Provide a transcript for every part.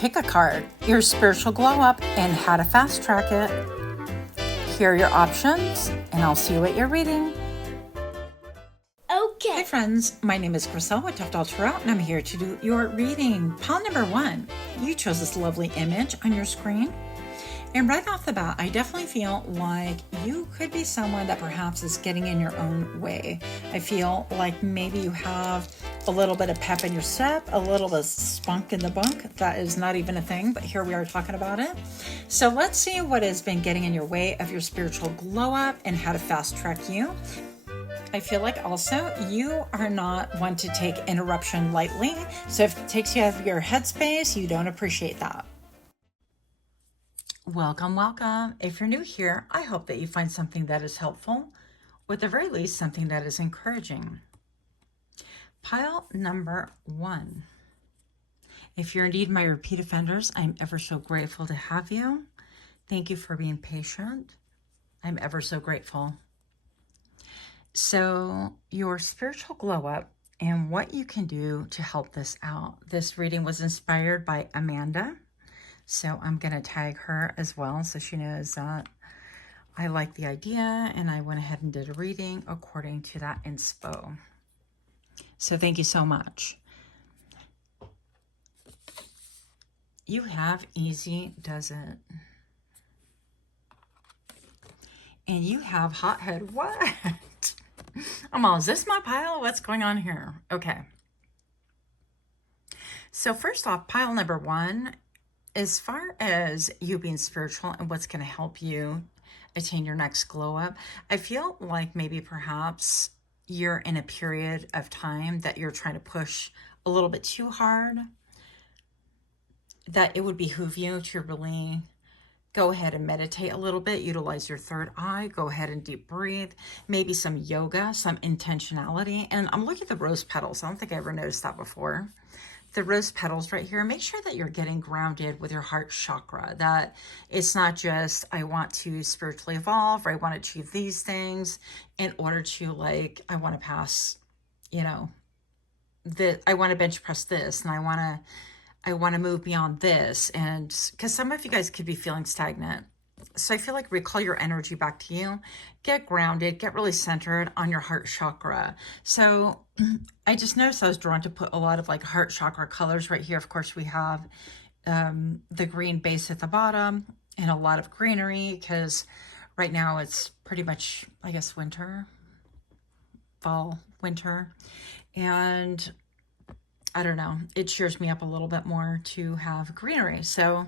Pickacard, your spiritual glow up and how to fast track it. Here are your options, and I'll see you at your reading. Okay. Hi friends, my name is Crystal with Toughdolltarot, and I'm here to do your reading. Pile number 1, you chose this lovely image on your screen. And right off the bat, I definitely feel like you could be someone that perhaps is getting in your own way. I feel like maybe you have a little bit of pep in your step, a little bit of spunk in the bunk. That is not even a thing, but here we are talking about it. So let's see what has been getting in your way of your spiritual glow up and how to fast track you. I feel like also you are not one to take interruption lightly. So if it takes you out of your headspace, you don't appreciate that. Welcome, welcome. If you're new here, I hope that you find something that is helpful, or at the very least, something that is encouraging. Pile number 1. If you're indeed my repeat offenders, I'm ever so grateful to have you. Thank you for being patient. I'm ever so grateful. So your spiritual glow up and what you can do to help this out. This reading was inspired by Amanda. So I'm going to tag her as well so she knows that I like the idea and I went ahead and did a reading according to that inspo. So thank you so much. You have easy does it. And you have hothead. What? I'm all, is this my pile? What's going on here? Okay. So first off, pile number 1. As far as you being spiritual and what's going to help you attain your next glow up, I feel like maybe perhaps you're in a period of time that you're trying to push a little bit too hard, that it would behoove you to really go ahead and meditate a little bit, utilize your third eye, go ahead and deep breathe, maybe some yoga, some intentionality. And I'm looking at the rose petals. I don't think I ever noticed that before. The rose petals right here, make sure that you're getting grounded with your heart chakra, that it's not just, I want to spiritually evolve, or I want to achieve these things in order to, like, I want to pass, you know, I want to bench press this, and I want to move beyond this. And because some of you guys could be feeling stagnant. So I feel like recall your energy back to you, get grounded, get really centered on your heart chakra. So I just noticed I was drawn to put a lot of like heart chakra colors right here. Of course, we have the green base at the bottom and a lot of greenery because right now it's pretty much, I guess, winter, fall, winter. And I don't know, it cheers me up a little bit more to have greenery. So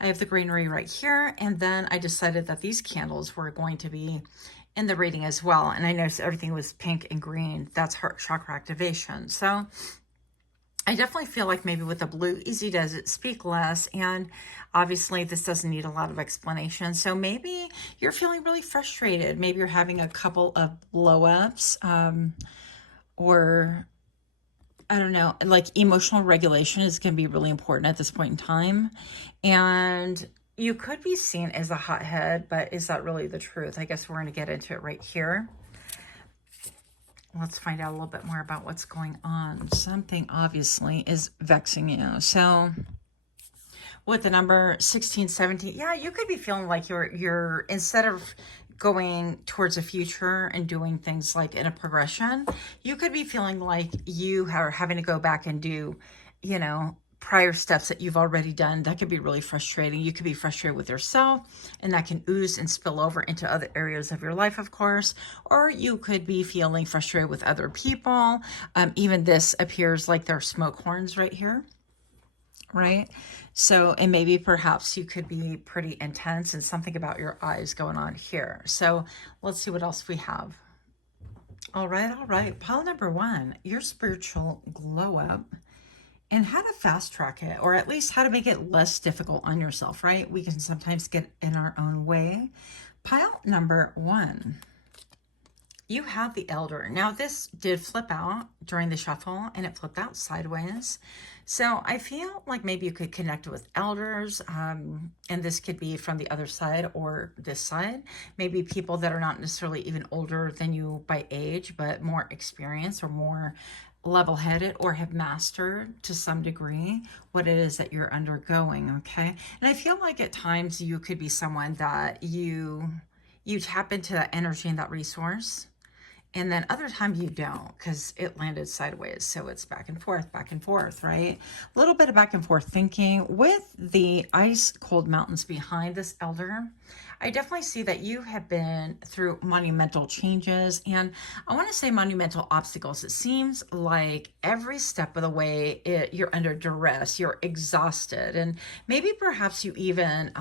I have the greenery right here. And then I decided that these candles were going to be in the reading as well. And I noticed everything was pink and green. That's heart chakra activation. So I definitely feel like maybe with the blue, easy does it, speak less. And obviously this doesn't need a lot of explanation. So maybe you're feeling really frustrated. Maybe you're having a couple of blow-ups or I don't know, like emotional regulation is going to be really important at this point in time. And you could be seen as a hothead, but is that really the truth? I guess we're going to get into it right here. Let's find out a little bit more about what's going on. Something obviously is vexing you. So with the number 16, 17, yeah, you could be feeling like you're instead of going towards a future and doing things like in a progression, you could be feeling like you are having to go back and do, you know, prior steps that you've already done. That could be really frustrating. You could be frustrated with yourself, and that can ooze and spill over into other areas of your life, of course. Or you could be feeling frustrated with other people. Even this appears like there are smoke horns right here. Right? So, and maybe perhaps you could be pretty intense and something about your eyes going on here. So let's see what else we have. All right. Pile number 1, your spiritual glow up and how to fast track it, or at least how to make it less difficult on yourself, right? We can sometimes get in our own way. Pile number 1. You have the Elder. Now this did flip out during the shuffle and it flipped out sideways. So I feel like maybe you could connect with elders, and this could be from the other side or this side. Maybe people that are not necessarily even older than you by age, but more experienced or more level-headed or have mastered to some degree what it is that you're undergoing, okay? And I feel like at times you could be someone that you tap into that energy and that resource, and then other times you don't because it landed sideways. So it's back and forth, right? A little bit of back and forth thinking. With the ice cold mountains behind this elder, I definitely see that you have been through monumental changes, and I want to say monumental obstacles. It seems like every step of the way you're under duress, you're exhausted, and maybe perhaps you even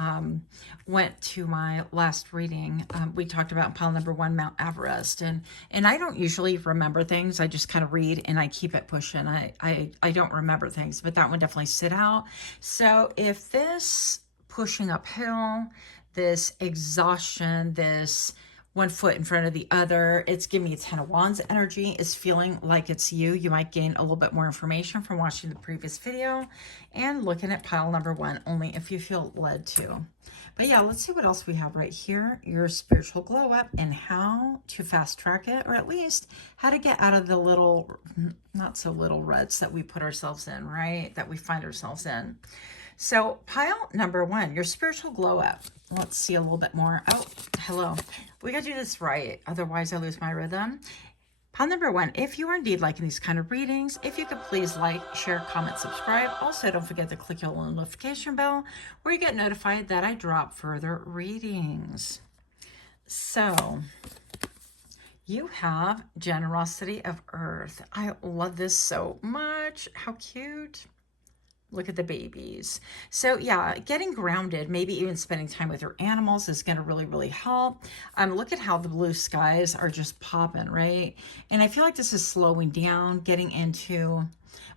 went to my last reading. We talked about pile number 1, Mount Everest, and I don't usually remember things. I just kind of read and I keep it pushing. I don't remember things, but that one definitely stood out. So if this pushing uphill, this exhaustion, this one foot in front of the other, it's giving me a 10 of Wands energy, is feeling like it's you. You might gain a little bit more information from watching the previous video and looking at pile number 1, only if you feel led to. But yeah, let's see what else we have right here. Your spiritual glow up and how to fast track it, or at least how to get out of the little, not so little ruts that we put ourselves in, right? That we find ourselves in. So pile number 1, your spiritual glow up. Let's see a little bit more. Oh, hello. We got to do this right. Otherwise I lose my rhythm. Pile number 1, if you are indeed liking these kind of readings, if you could please like, share, comment, subscribe. Also, don't forget to click your little notification bell where you get notified that I drop further readings. So you have generosity of earth. I love this so much. How cute. Look at the babies. So yeah, getting grounded, maybe even spending time with your animals is going to really, really help. Look at how the blue skies are just popping, right? And I feel like this is slowing down, getting into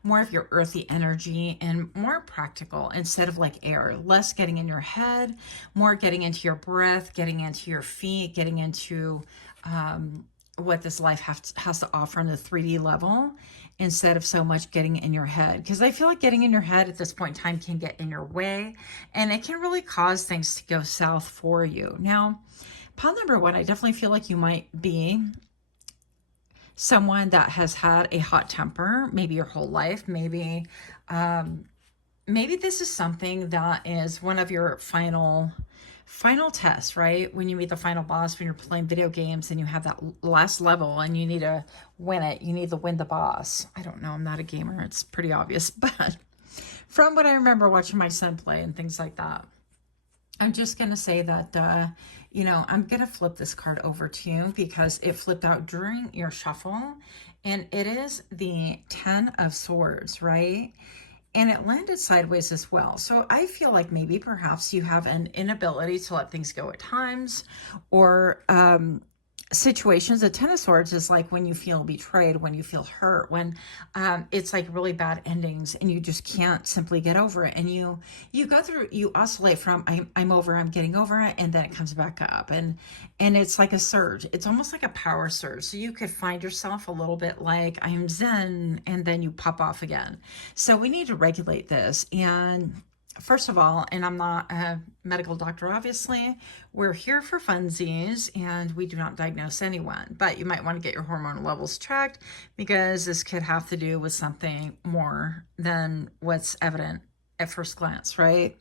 more of your earthy energy and more practical instead of like air. Less getting in your head, more getting into your breath, getting into your feet, getting into what this life has to offer on the 3D level, instead of so much getting in your head. Because I feel like getting in your head at this point in time can get in your way, and it can really cause things to go south for you. Now, pile number 1, I definitely feel like you might be someone that has had a hot temper, maybe your whole life. Maybe this is something that is one of your final tests, right? When you meet the final boss, when you're playing video games and you have that last level and you need to win it, you need to win the boss. I don't know, I'm not a gamer, it's pretty obvious, but from what I remember watching my son play and things like that, I'm just going to say that, you know, I'm going to flip this card over to you because it flipped out during your shuffle, and it is the 10 of Swords, right? And it landed sideways as well. So I feel like maybe perhaps you have an inability to let things go at times, or situations. The 10 of Swords is like when you feel betrayed, when you feel hurt, when it's like really bad endings and you just can't simply get over it. And you go through, you oscillate from I'm over, I'm getting over it, and then it comes back up. And it's like a surge. It's almost like a power surge. So you could find yourself a little bit like I'm zen, and then you pop off again. So we need to regulate this. And first of all, and I'm not a medical doctor, obviously, we're here for funsies and we do not diagnose anyone, but you might want to get your hormone levels checked because this could have to do with something more than what's evident at first glance, right?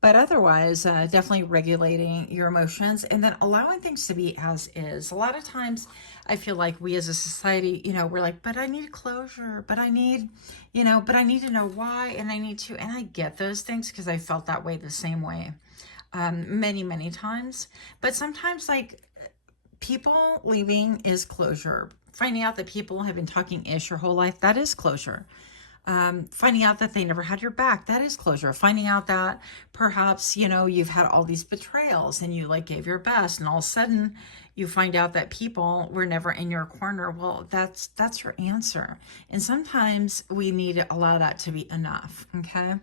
But otherwise, definitely regulating your emotions and then allowing things to be as is. A lot of times I feel like we as a society, you know, we're like, but I need closure, but I need, you know, but I need to know why, and I need to, and I get those things because I felt that way the same way many, many times. But sometimes like people leaving is closure. Finding out that people have been talking ish your whole life, that is closure. Finding out that they never had your back, that is closure. Finding out that perhaps, you know, you've had all these betrayals and you like gave your best, and all of a sudden you find out that people were never in your corner. Well, that's your answer. And sometimes we need to allow that to be enough. Okay.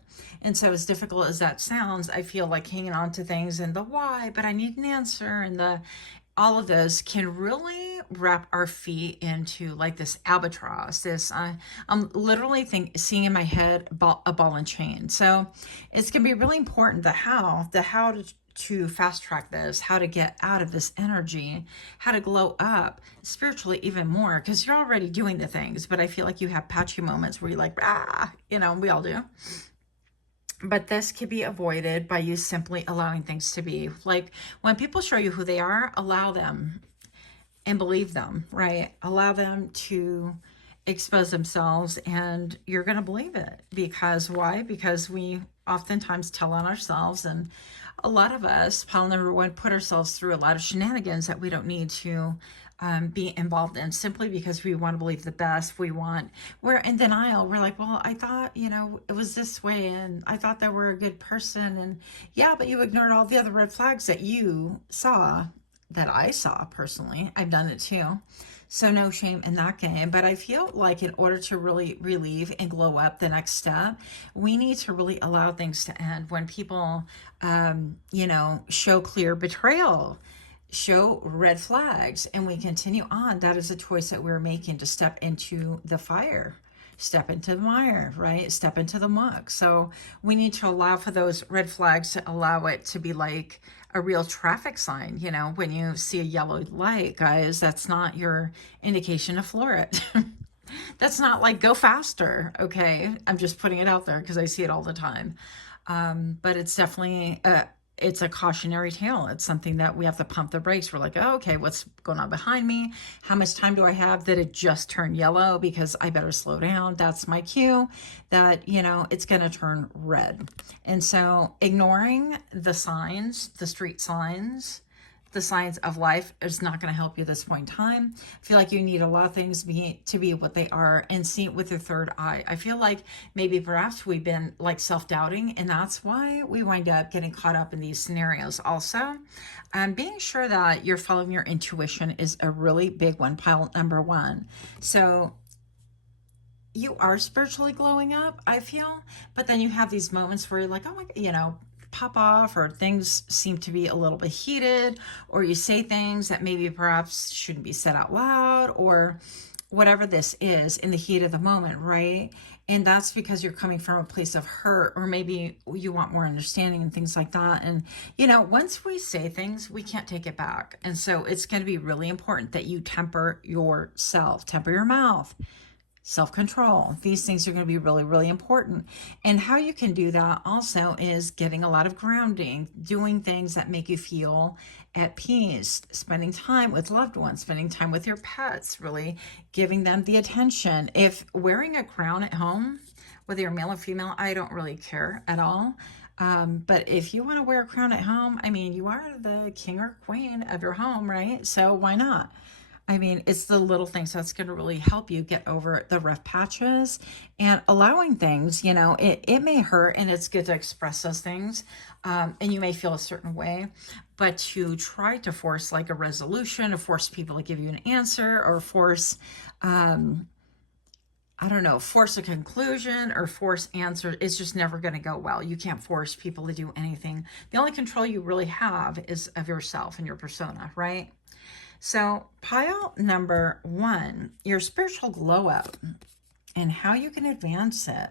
And so as difficult as that sounds, I feel like hanging on to things and the why, but I need an answer, and all of those can really wrap our feet into like this albatross, this, I'm literally seeing in my head a ball and chain. So it's going to be really important the how to fast track this, how to get out of this energy, how to glow up spiritually even more, because you're already doing the things, but I feel like you have patchy moments where you're like, we all do. But this could be avoided by you simply allowing things to be. Like when people show you who they are, allow them and believe them, right? Allow them to expose themselves, and you're going to believe it. Because why? Because we oftentimes tell on ourselves, and a lot of us, pile number one, put ourselves through a lot of shenanigans that we don't need to be involved in, simply because we want to believe the best. We're in denial. We're like, well, I thought, it was this way, and I thought they were a good person. And yeah, but you ignored all the other red flags that you saw, that I saw personally. I've done it too. So no shame in that game. But I feel like in order to really relieve and glow up the next step, we need to really allow things to end. When people, show clear betrayal, show red flags, and we continue on, that is a choice that we're making to step into the fire, step into the mire, right? Step into the muck. So we need to allow for those red flags, to allow it to be like a real traffic sign. When you see a yellow light, guys, that's not your indication to floor it. That's not like go faster, okay? I'm just putting it out there because I see it all the time. But it's definitely it's a cautionary tale. It's something that we have to pump the brakes. We're like, oh, okay, what's going on behind me? How much time do I have that it just turned yellow? Because I better slow down. That's my cue that, it's going to turn red. And so ignoring the signs, the street signs, the signs of life is not going to help you at this point in time. I feel like you need a lot of things to be what they are, and see it with your third eye. I feel like maybe perhaps we've been like self-doubting, and that's why we wind up getting caught up in these scenarios. Also, being sure that you're following your intuition is a really big one, pile number one. So you are spiritually glowing up, I feel, but then you have these moments where you're like, oh my, pop off, or things seem to be a little bit heated, or you say things that maybe perhaps shouldn't be said out loud, or whatever this is in the heat of the moment, right? And that's because you're coming from a place of hurt, or maybe you want more understanding and things like that. And, once we say things, we can't take it back. And so it's going to be really important that you temper yourself, temper your mouth, self-control. These things are going to be really, really important. And how you can do that also is getting a lot of grounding, doing things that make you feel at peace, spending time with loved ones, spending time with your pets, really giving them the attention. If wearing a crown at home, whether you're male or female, I don't really care at all. But if you want to wear a crown at home, you are the king or queen of your home, right? So why not? It's the little things that's going to really help you get over the rough patches, and allowing things, it may hurt, and it's good to express those things. And you may feel a certain way, but to try to force like a resolution, to force people to give you an answer, or force, force a conclusion or force answer, it's just never going to go well. You can't force people to do anything. The only control you really have is of yourself and your persona, right? So pile number one, your spiritual glow up and how you can advance it.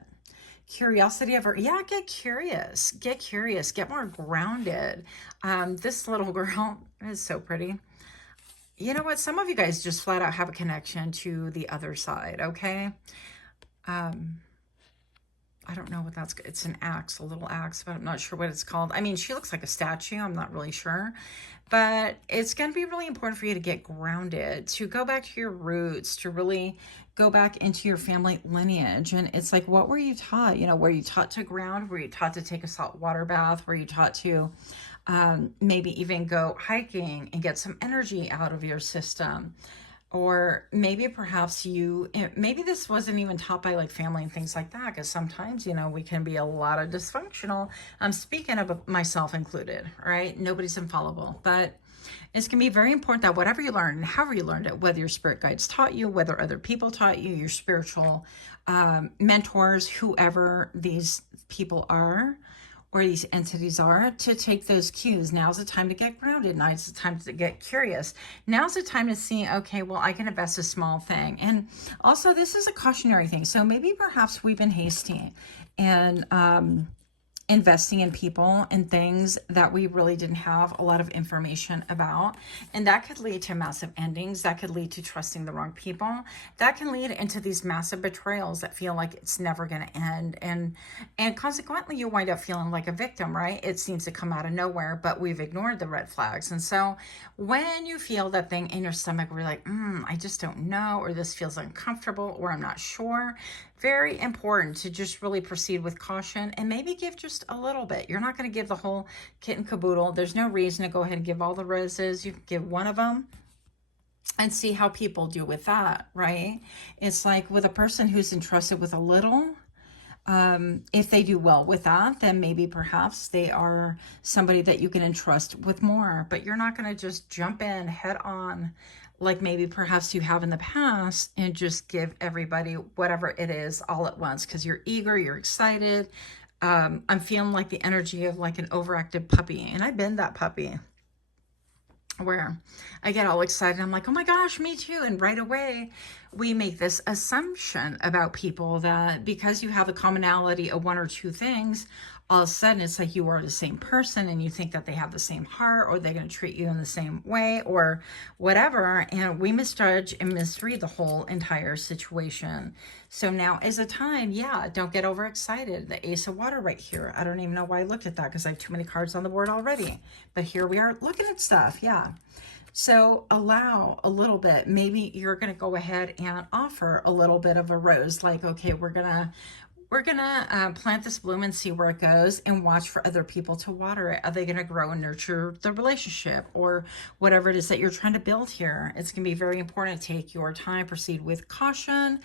Curiosity get curious, get more grounded. This little girl is so pretty. You know what? Some of you guys just flat out have a connection to the other side, okay? I don't know what that's, it's an axe, a little axe, but I'm not sure what it's called. She looks like a statue. I'm not really sure. But it's going to be really important for you to get grounded, to go back to your roots, to really go back into your family lineage. And it's like, what were you taught? Were you taught to ground? Were you taught to take a salt water bath? Were you taught to maybe even go hiking and get some energy out of your system? Or maybe perhaps maybe this wasn't even taught by like family and things like that, because sometimes, we can be a lot of dysfunctional. I'm speaking of myself included, right? Nobody's infallible, but it's going to be very important that whatever you learn and however you learned it, whether your spirit guides taught you, whether other people taught you, your spiritual mentors, whoever these people are, or these entities are, to take those cues. Now's the time to get grounded. Now's the time to get curious. Now's the time to see, okay, well, I can invest a small thing. And also, this is a cautionary thing. So maybe perhaps we've been hasty and investing in people and things that we really didn't have a lot of information about. And that could lead to massive endings. That could lead to trusting the wrong people. That can lead into these massive betrayals that feel like it's never going to end. And consequently, you wind up feeling like a victim, right? It seems to come out of nowhere, but we've ignored the red flags. And so when you feel that thing in your stomach where you're like, I just don't know, or this feels uncomfortable, or I'm not sure, very important to just really proceed with caution and maybe give just a little bit. You're not going to give the whole kit and caboodle. There's no reason to go ahead and give all the roses. You can give one of them and see how people do with that, right? It's like with a person who's entrusted with a little, if they do well with that, then maybe perhaps they are somebody that you can entrust with more. But you're not going to just jump in head on like maybe perhaps you have in the past and just give everybody whatever it is all at once because you're eager, you're excited. I'm feeling like the energy of like an overactive puppy, and I've been that puppy where I get all excited. I'm like, oh my gosh, me too. And right away we make this assumption about people that because you have a commonality of one or two things, all of a sudden it's like you are the same person and you think that they have the same heart or they're going to treat you in the same way or whatever. And we misjudge and misread the whole entire situation. So now is a time, don't get overexcited. The Ace of Water right here. I don't even know why I looked at that because I have too many cards on the board already. But here we are looking at stuff. So allow a little bit. Maybe you're going to go ahead and offer a little bit of a rose. Like, okay, we're going to plant this bloom and see where it goes and watch for other people to water it. Are they going to grow and nurture the relationship or whatever it is that you're trying to build here? It's going to be very important to take your time, proceed with caution,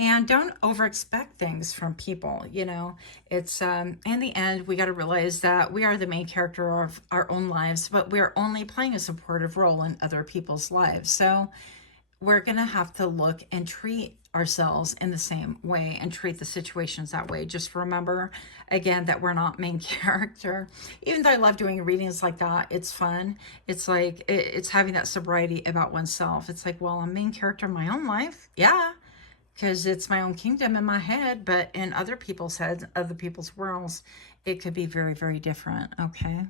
and don't over expect things from people. It's in the end, we got to realize that we are the main character of our own lives, but we're only playing a supportive role in other people's lives. So we're going to have to look and treat ourselves in the same way and treat the situations that way. Just remember, again, that we're not main character. Even though I love doing readings like that, it's fun. It's like, it's having that sobriety about oneself. It's like, well, I'm main character in my own life. Yeah, because it's my own kingdom in my head, but in other people's heads, other people's worlds, it could be very, very different, okay?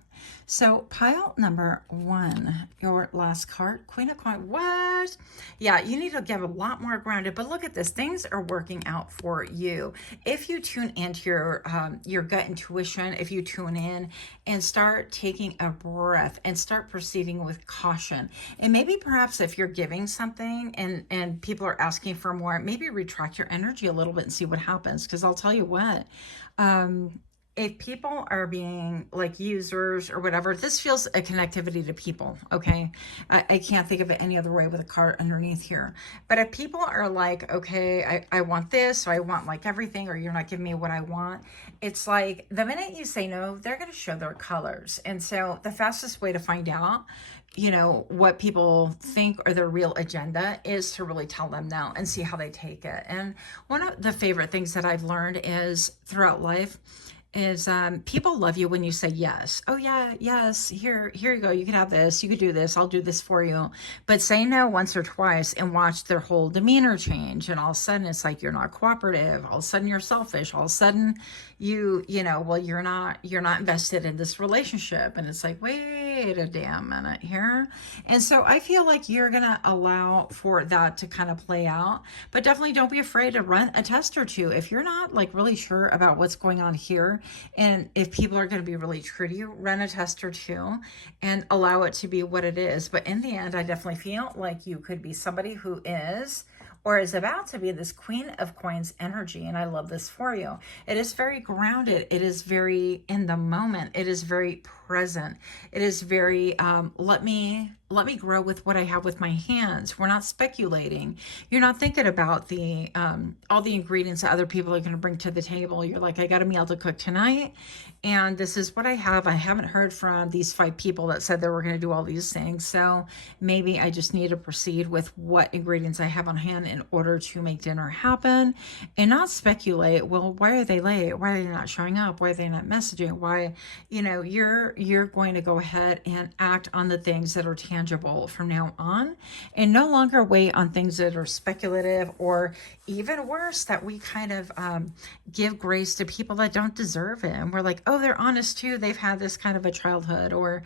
So pile number 1, your last card, Queen of Coins. What? Yeah, you need to get a lot more grounded, but look at this. Things are working out for you. If you tune into your gut intuition, if you tune in and start taking a breath and start proceeding with caution, and maybe perhaps if you're giving something and people are asking for more, maybe retract your energy a little bit and see what happens. Because I'll tell you what, if people are being like users or whatever, this feels a connectivity to people, okay? I can't think of it any other way with a card underneath here. But if people are like, okay, I want this, or I want like everything, or you're not giving me what I want, it's like the minute you say no, they're going to show their colors. And so the fastest way to find out, what people think or their real agenda is to really tell them no and see how they take it. And one of the favorite things that I've learned is throughout life is people love you when you say yes. Oh yeah, yes, here you go. You can have this. You could do this. I'll do this for you. But say no once or twice and watch their whole demeanor change. And all of a sudden it's like you're not cooperative. All of a sudden you're selfish. All of a sudden you're not invested in this relationship. And it's like, wait a damn minute here. And so I feel like you're gonna allow for that to kind of play out. But definitely don't be afraid to run a test or two. If you're not like really sure about what's going on here, and if people are going to be really true to you, run a test or two and allow it to be what it is. But in the end, I definitely feel like you could be somebody who is or is about to be this Queen of Coins energy. And I love this for you. It is very grounded. It is very in the moment. It is very present. It is very, let me grow with what I have with my hands. We're not speculating. You're not thinking about the, all the ingredients that other people are going to bring to the table. You're like, I got a meal to cook tonight, and this is what I have. I haven't heard from these 5 people that said they were going to do all these things. So maybe I just need to proceed with what ingredients I have on hand in order to make dinner happen, and not speculate. Well, why are they late? Why are they not showing up? Why are they not messaging? Why, you know, you're going to go ahead and act on the things that are tangible from now on, and no longer wait on things that are speculative, or even worse, that we kind of give grace to people that don't deserve it. And we're like, oh, they're honest too. They've had this kind of a childhood, or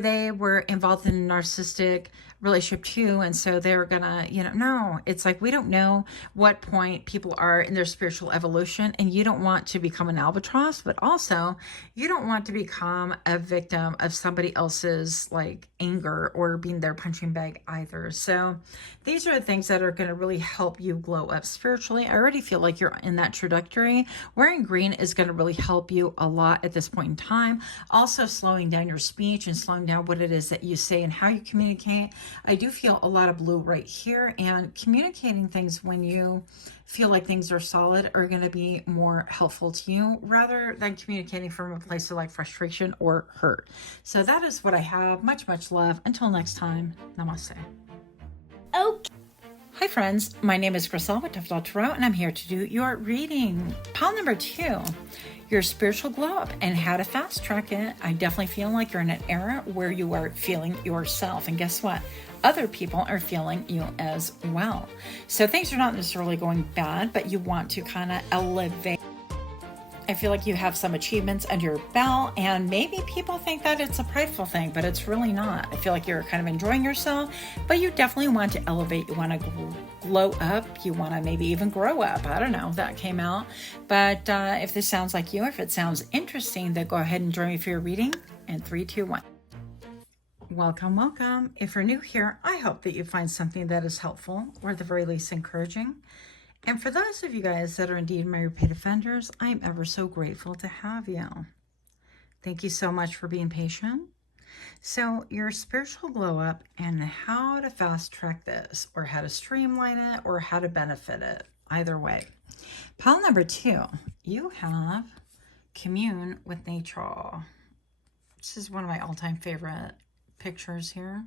they were involved in a narcissistic relationship too, and so they're gonna, you know, no, it's like, we don't know what point people are in their spiritual evolution, and you don't want to become an albatross, but also you don't want to become a victim of somebody else's like anger or being their punching bag either. So these are the things that are going to really help you glow up spiritually. I already feel like you're in that trajectory. Wearing green is going to really help you a lot at this point in time. Also slowing down your speech and slowing down what it is that you say and how you communicate. I do feel a lot of blue right here, and communicating things when you feel like things are solid are going to be more helpful to you, rather than communicating from a place of like frustration or hurt. So that is what I have. Much, much love. Until next time, namaste. Okay. Hi friends, my name is Grisel with Toughdolltarot, and I'm here to do your reading. Pile number 2, your spiritual glow up and how to fast track it. I definitely feel like you're in an era where you are feeling yourself, and guess what? Other people are feeling you as well. So things are not necessarily going bad, but you want to kind of elevate. I feel like you have some achievements under your belt, and maybe people think that it's a prideful thing, but it's really not. I feel like you're kind of enjoying yourself, but you definitely want to elevate. You want to glow up. You want to maybe even grow up. I don't know if that came out, but if this sounds like you, if it sounds interesting, then go ahead and join me for your reading in 3, 2, 1. Welcome, welcome. If you're new here, I hope that you find something that is helpful, or at the very least encouraging. And for those of you guys that are indeed my repeat offenders, I'm ever so grateful to have you. Thank you so much for being patient. So your spiritual glow up and how to fast track this, or how to streamline it, or how to benefit it. Either way. Pile number 2, you have commune with nature. This is one of my all-time favorite pictures here.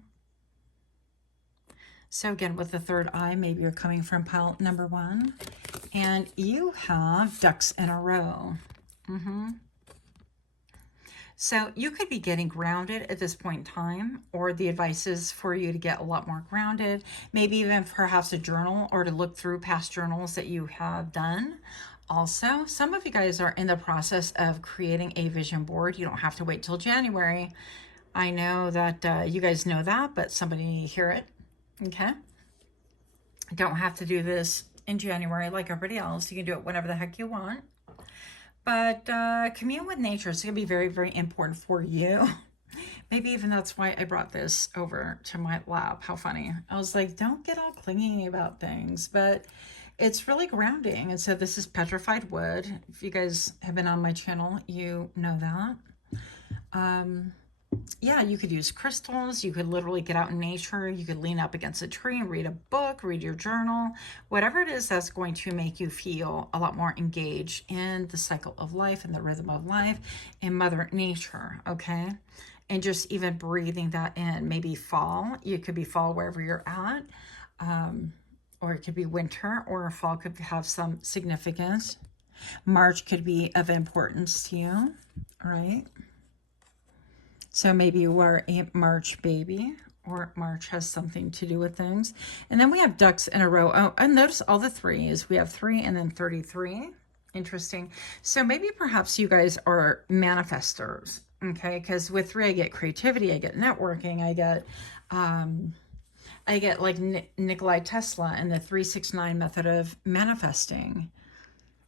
So again, with the third eye, maybe you're coming from pile number 1, and you have ducks in a row. So you could be getting grounded at this point in time, or the advice is for you to get a lot more grounded, maybe even perhaps a journal, or to look through past journals that you have done. Also, some of you guys are in the process of creating a vision board. You don't have to wait till January. I know that you guys know that, but somebody need to hear it. Okay, don't have to do this in January like everybody else. You can do it whenever the heck you want. But commune with nature is going to be very, very important for you. Maybe even that's why I brought this over to my lab. How funny. I was like, don't get all clingy about things, but it's really grounding. And so this is petrified wood. If you guys have been on my channel, you know that. Yeah, you could use crystals. You could literally get out in nature. You could lean up against a tree and read a book, read your journal, whatever it is that's going to make you feel a lot more engaged in the cycle of life and the rhythm of life and Mother Nature, okay? And just even breathing that in. Maybe fall. You could be fall wherever you're at, or it could be winter, or fall could have some significance. March could be of importance to you, right? So maybe you are a March baby, or March has something to do with things. And then we have ducks in a row. Oh, and notice all the 3s. We have 3 and then 33. Interesting. So maybe perhaps you guys are manifestors, okay? Because with 3, I get creativity, I get networking, I get like Nikolai Tesla and the 369 method of manifesting.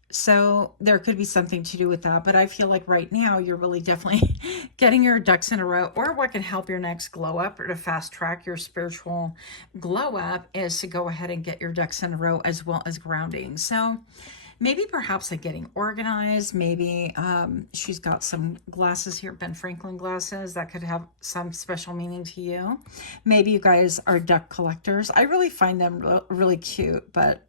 So there could be something to do with that, but I feel like right now you're really definitely getting your ducks in a row. Or what can help your next glow up, or to fast track your spiritual glow up, is to go ahead and get your ducks in a row, as well as grounding. So maybe perhaps like getting organized. Maybe she's got some glasses here, Ben Franklin glasses, that could have some special meaning to you. Maybe you guys are duck collectors. I really find them really cute, but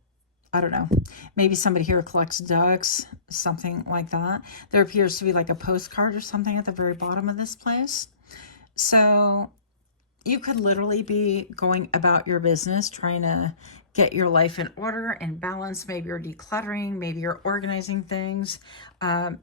I don't know. Maybe somebody here collects ducks, something like that. There appears to be like a postcard or something at the very bottom of this place. So you could literally be going about your business, trying to get your life in order and balance. Maybe you're decluttering, maybe you're organizing things,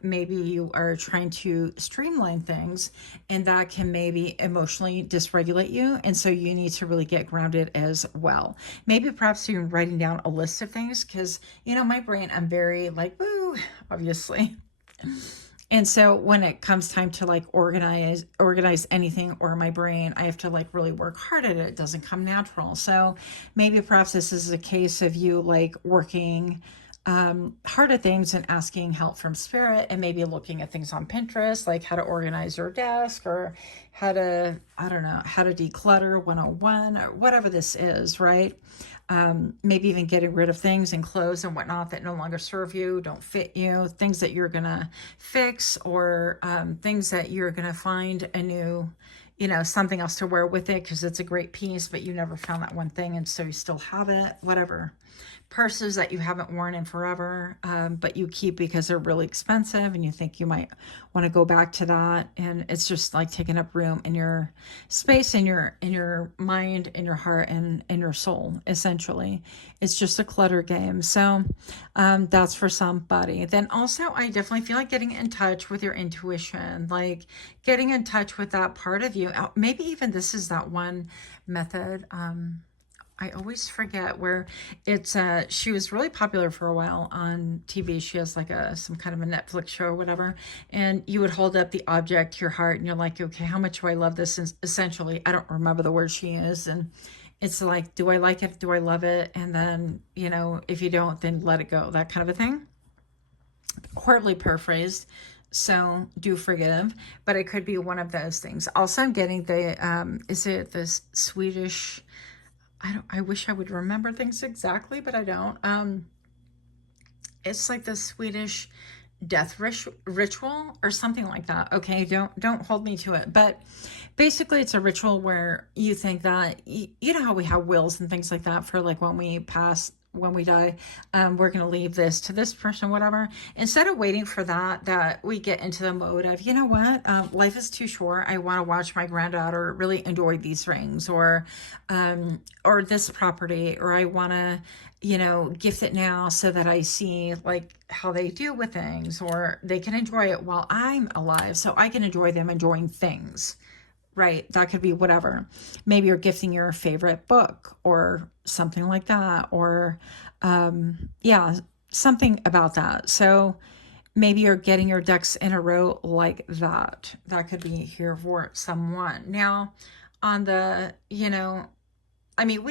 maybe you are trying to streamline things, and that can maybe emotionally dysregulate you, and so you need to really get grounded as well. Maybe perhaps you're writing down a list of things, because my brain, I'm very like, woo, obviously. And so when it comes time to like organize anything, or my brain, I have to like really work hard at it. It doesn't come natural. So maybe perhaps this is a case of you like working hard at things and asking help from spirit, and maybe looking at things on Pinterest, like how to organize your desk, or how to, I don't know, how to declutter 101, or whatever this is, right? Maybe even getting rid of things and clothes and whatnot that no longer serve you, don't fit you, things that you're gonna fix, or things that you're gonna find a new, something else to wear with it because it's a great piece, but you never found that one thing, and so you still have it, whatever. Purses that you haven't worn in forever, but you keep because they're really expensive, and you think you might want to go back to that, and it's just like taking up room in your space, in your mind, in your heart, and in your soul. Essentially, it's just a clutter game. So that's for somebody. Then also, I definitely feel like getting in touch with your intuition, like getting in touch with that part of you. Maybe even this is that one method. I always forget where it's, she was really popular for a while on TV. She has like some kind of a Netflix show or whatever. And you would hold up the object to your heart and you're like, okay, how much do I love this? And essentially, I don't remember the word she is. And it's like, do I like it? Do I love it? And then, if you don't, then let it go, that kind of a thing. Horribly paraphrased. So do forgive, but it could be one of those things. Also, I'm getting the, is it the Swedish, I wish I would remember things exactly, but I don't. It's like the Swedish death ritual or something like that. Okay, don't hold me to it, but basically it's a ritual where you think that you know how we have wills and things like that for like when we die, we're going to leave this to this person, whatever. Instead of waiting for that we get into the mode of, life is too short. I want to watch my granddaughter really enjoy these rings, or this property, or I want to, gift it now so that I see like how they do with things, or they can enjoy it while I'm alive so I can enjoy them enjoying things. Right, that could be whatever. Maybe you're gifting your favorite book or something like that, or something about that. So maybe you're getting your ducks in a row like that. That could be here for someone. Now, on the, we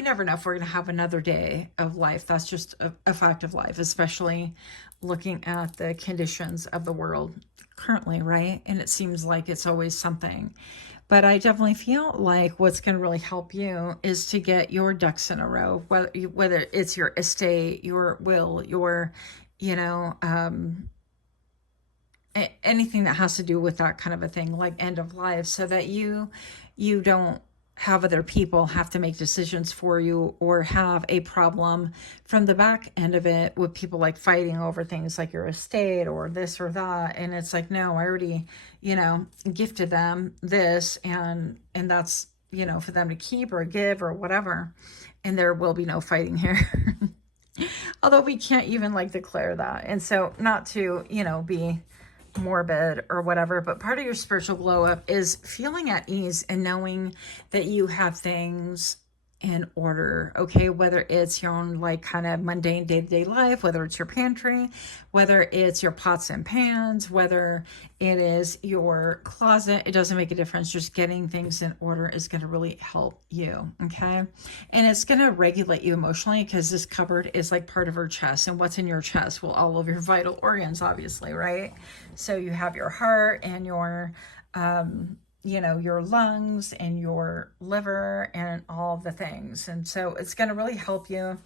never know if we're going to have another day of life. That's just a fact of life, especially looking at the conditions of the world currently, right? And it seems like it's always something. But I definitely feel like what's going to really help you is to get your ducks in a row, whether it's your estate, your will, your, anything that has to do with that kind of a thing, like end of life, so that you don't have other people have to make decisions for you, or have a problem from the back end of it with people like fighting over things like your estate or this or that. And it's like, no, I already, gifted them this, and that's, for them to keep or give or whatever. And there will be no fighting here. Although we can't even like declare that. And so not to, be morbid or whatever, but part of your spiritual glow up is feeling at ease and knowing that you have things in order, okay? Whether it's your own like kind of mundane day-to-day life, whether it's your pantry, whether it's your pots and pans, whether it is your closet, it doesn't make a difference. Just getting things in order is going to really help you, okay? And it's going to regulate you emotionally, because this cupboard is like part of our chest. And what's in your chest? Well, all of your vital organs, obviously, right? So you have your heart and your you know, your lungs and your liver and all the things. And so it's going to really help you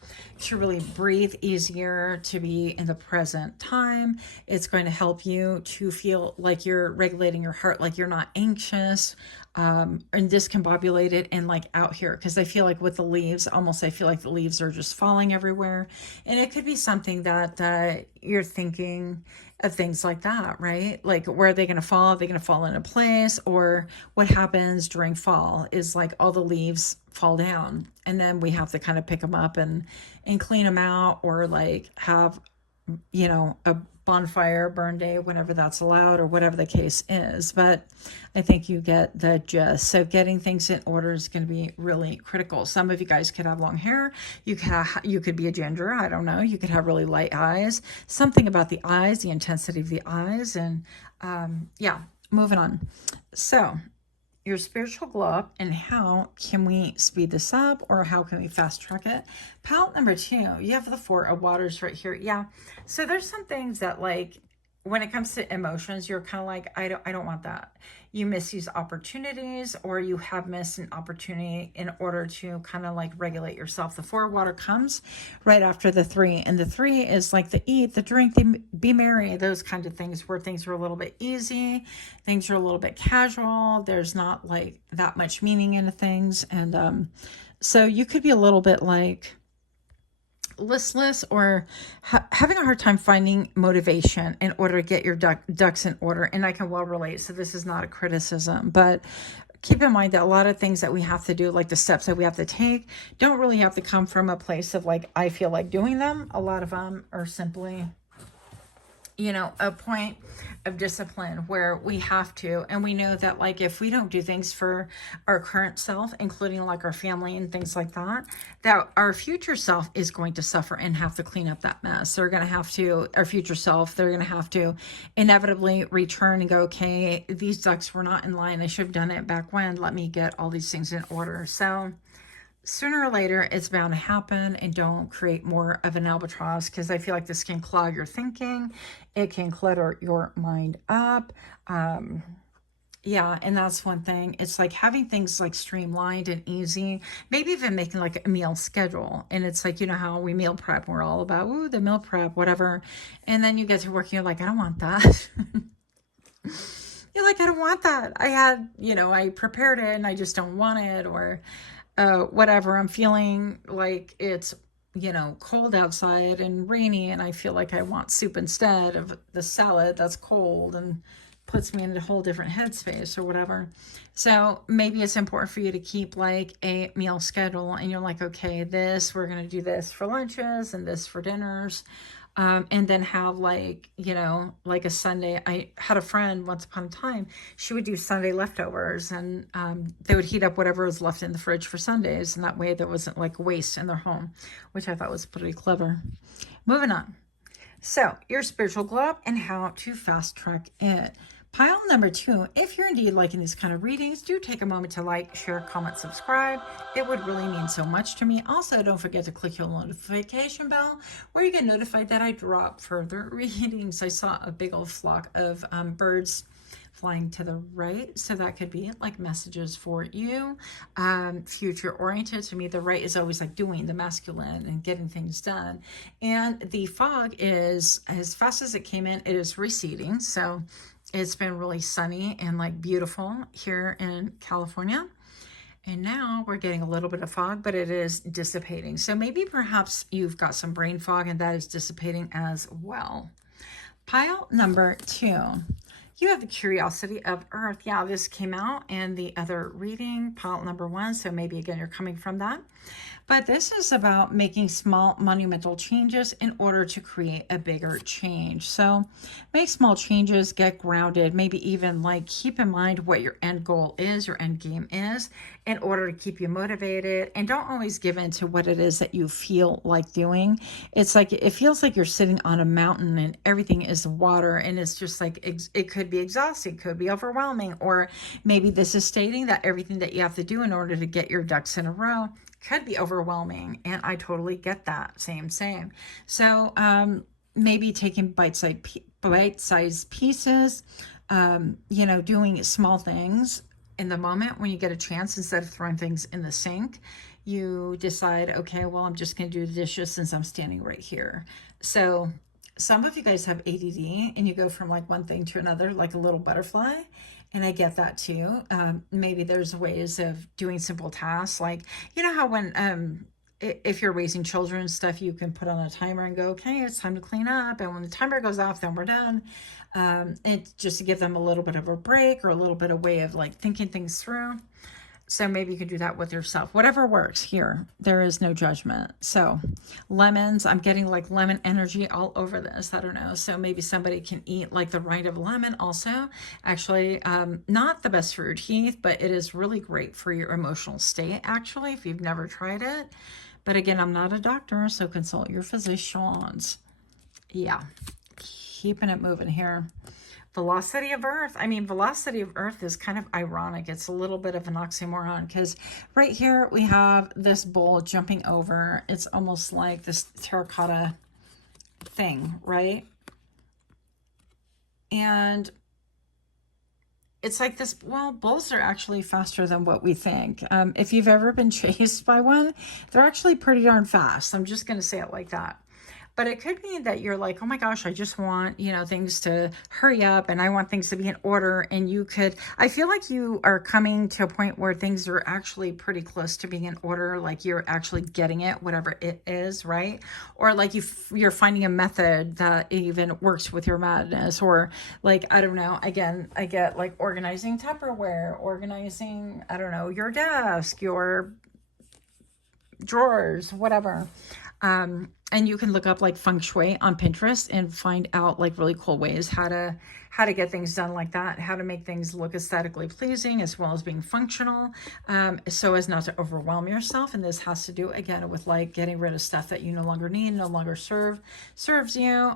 to really breathe easier, to be in the present time. It's going to help you to feel like you're regulating your heart, like you're not anxious and discombobulated and like out here. Because I feel like with the leaves, almost I feel like the leaves are just falling everywhere. And it could be something that you're thinking of, things like that, right? Like, where are they going to fall? Are they going to fall into place? Or what happens during fall is like all the leaves fall down, and then we have to kind of pick them up and clean them out, or like have, you know, a bonfire burn day whenever that's allowed, or whatever the case is. But I think you get the gist. So getting things in order is going to be really critical. Some of you guys could have long hair. You could be a ginger. I don't know. You could have really light eyes. Something about the eyes, the intensity of the eyes, and yeah, moving on. So your spiritual glow up, and how can we speed this up, or how can we fast track it? Palette number 2, you have the 4 of waters right here. Yeah, so there's some things that, like, when it comes to emotions, you're kind of like, I don't want that. You misuse opportunities, or you have missed an opportunity in order to kind of like regulate yourself. The 4 of water comes right after the 3, and the 3 is like the eat, the drink, the be merry, those kind of things, where things are a little bit easy, things are a little bit casual. There's not like that much meaning into things, and so you could be a little bit like listless, or having a hard time finding motivation in order to get your ducks in order. And I can well relate. So this is not a criticism, but keep in mind that a lot of things that we have to do, like the steps that we have to take, don't really have to come from a place of like, I feel like doing them. A lot of them are simply, you know, a point of discipline where we have to, and we know that like if we don't do things for our current self, including like our family and things like that, that our future self is going to suffer and have to clean up that mess. They're going to have to, our future self, they're going to have to inevitably return and go, okay, these ducks were not in line. I should have done it back when. Let me get all these things in order. So sooner or later, it's bound to happen, and don't create more of an albatross, because I feel like this can clog your thinking. It can clutter your mind up. Yeah, and that's one thing. It's like having things like streamlined and easy, maybe even making like a meal schedule. And it's like, you know how we meal prep, we're all about, ooh, the meal prep, whatever. And then you get to work, and you're like, I don't want that. You're like, I don't want that. I had, you know, I prepared it and I just don't want it, or whatever. I'm feeling like it's, you know, cold outside and rainy, and I feel like I want soup instead of the salad that's cold and puts me in a whole different headspace or whatever. So maybe it's important for you to keep like a meal schedule, and you're like, okay, this, we're going to do this for lunches and this for dinners. And then have like, you know, like a Sunday. I had a friend once upon a time, she would do Sunday leftovers, and they would heat up whatever was left in the fridge for Sundays. And that way there wasn't like waste in their home, which I thought was pretty clever. Moving on. So your spiritual glow up and how to fast track it. Pile number 2, if you're indeed liking these kind of readings, do take a moment to like, share, comment, subscribe. It would really mean so much to me. Also, don't forget to click your notification bell where you get notified that I drop further readings. I saw a big old flock of birds flying to the right, so that could be like messages for you. Future oriented, to me the right is always like doing, the masculine and getting things done. And the fog is, as fast as it came in, it is receding. So it's been really sunny and like beautiful here in California. And now we're getting a little bit of fog, but it is dissipating. So maybe perhaps you've got some brain fog, and that is dissipating as well. Pile number 2. You have the curiosity of Earth. Yeah, this came out in the other reading, pile number 1. So maybe again, you're coming from that. But this is about making small monumental changes in order to create a bigger change. So make small changes, get grounded, maybe even like keep in mind what your end goal is, your end game is, in order to keep you motivated. And don't always give in to what it is that you feel like doing. It's like, it feels like you're sitting on a mountain and everything is water, and it's just like, it could be exhausting, could be overwhelming, or maybe this is stating that everything that you have to do in order to get your ducks in a row could be overwhelming. And I totally get that. Same. So maybe taking bite-sized pieces, you know, doing small things in the moment when you get a chance, instead of throwing things in the sink, you decide, okay, well, I'm just going to do the dishes since I'm standing right here. So some of you guys have ADD and you go from like one thing to another, like a little butterfly. And I get that too. Maybe there's ways of doing simple tasks. Like, you know how when, if you're raising children and stuff, you can put on a timer and go, okay, it's time to clean up. And when the timer goes off, then we're done. It's just to give them a little bit of a break or a little bit of way of like thinking things through. So maybe you can do that with yourself. Whatever works here. There is no judgment. So lemons, I'm getting like lemon energy all over this. I don't know. So maybe somebody can eat like the rind of lemon also. Actually, not the best for your teeth, but it is really great for your emotional state, actually, if you've never tried it. But again, I'm not a doctor, so consult your physicians. Yeah, keeping it moving here. Velocity of Earth. I mean, velocity of Earth is kind of ironic. It's a little bit of an oxymoron because right here we have this bowl jumping over. It's almost like this terracotta thing, right? And it's like this, well, bulls are actually faster than what we think. If you've ever been chased by one, they're actually pretty darn fast. I'm just going to say it like that. But it could mean that you're like, oh my gosh, I just want, you know, things to hurry up and I want things to be in order. And you could, I feel like you are coming to a point where things are actually pretty close to being in order. Like you're actually getting it, whatever it is, right? Or like you're finding a method that even works with your madness. Or like, I don't know, again, I get like organizing Tupperware, organizing, I don't know, your desk, your drawers, whatever. And you can look up like feng shui on Pinterest and find out like really cool ways how to get things done like that, how to make things look aesthetically pleasing as well as being functional, so as not to overwhelm yourself. And this has to do again with like getting rid of stuff that you no longer need, no longer serves you,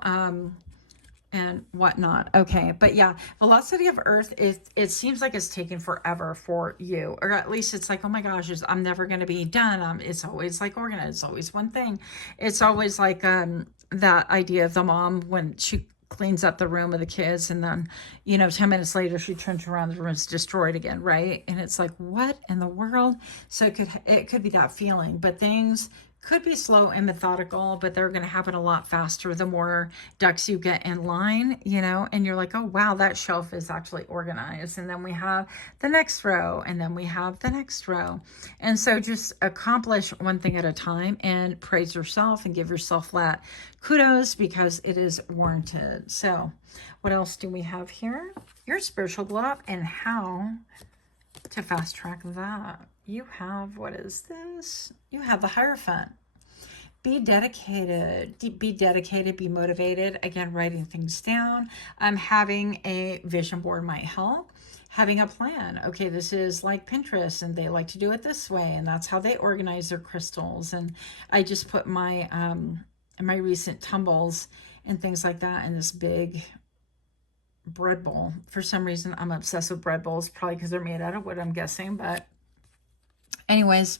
and whatnot. Okay, but yeah, velocity of Earth is, it seems like it's taken forever for you, or at least it's like, oh my gosh, I'm never going to be done. It's always like organized. It's always one thing. It's always like that idea of the mom when she cleans up the room of the kids and then, you know, 10 minutes later she turns around, the room is destroyed again, right? And it's like, what in the world? So it could be that feeling, but things could be slow and methodical, but they're going to happen a lot faster the more ducks you get in line, you know, and you're like, oh, wow, that shelf is actually organized. And then we have the next row, and then we have the next row. And so just accomplish one thing at a time and praise yourself and give yourself that kudos because it is warranted. So what else do we have here? Your spiritual glow up and how to fast track that. You have, what is this? You have the Hierophant. Be dedicated, be motivated. Again, writing things down. Having a vision board might help. Having a plan. Okay, this is like Pinterest and they like to do it this way. And that's how they organize their crystals. And I just put my, my recent tumbles and things like that in this big bread bowl. For some reason, I'm obsessed with bread bowls, probably because they're made out of wood, I'm guessing. But anyways,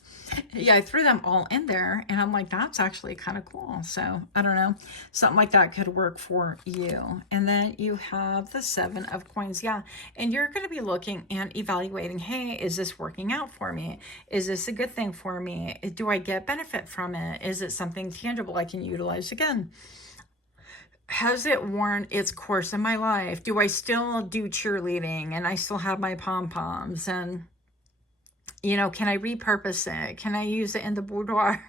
yeah, I threw them all in there and I'm like, that's actually kind of cool. So I don't know, something like that could work for you. And then you have the 7 of coins. Yeah. And you're going to be looking and evaluating, hey, is this working out for me? Is this a good thing for me? Do I get benefit from it? Is it something tangible I can utilize again? Has it worn its course in my life? Do I still do cheerleading and I still have my pom-poms? And, you know, can I repurpose it? Can I use it in the boudoir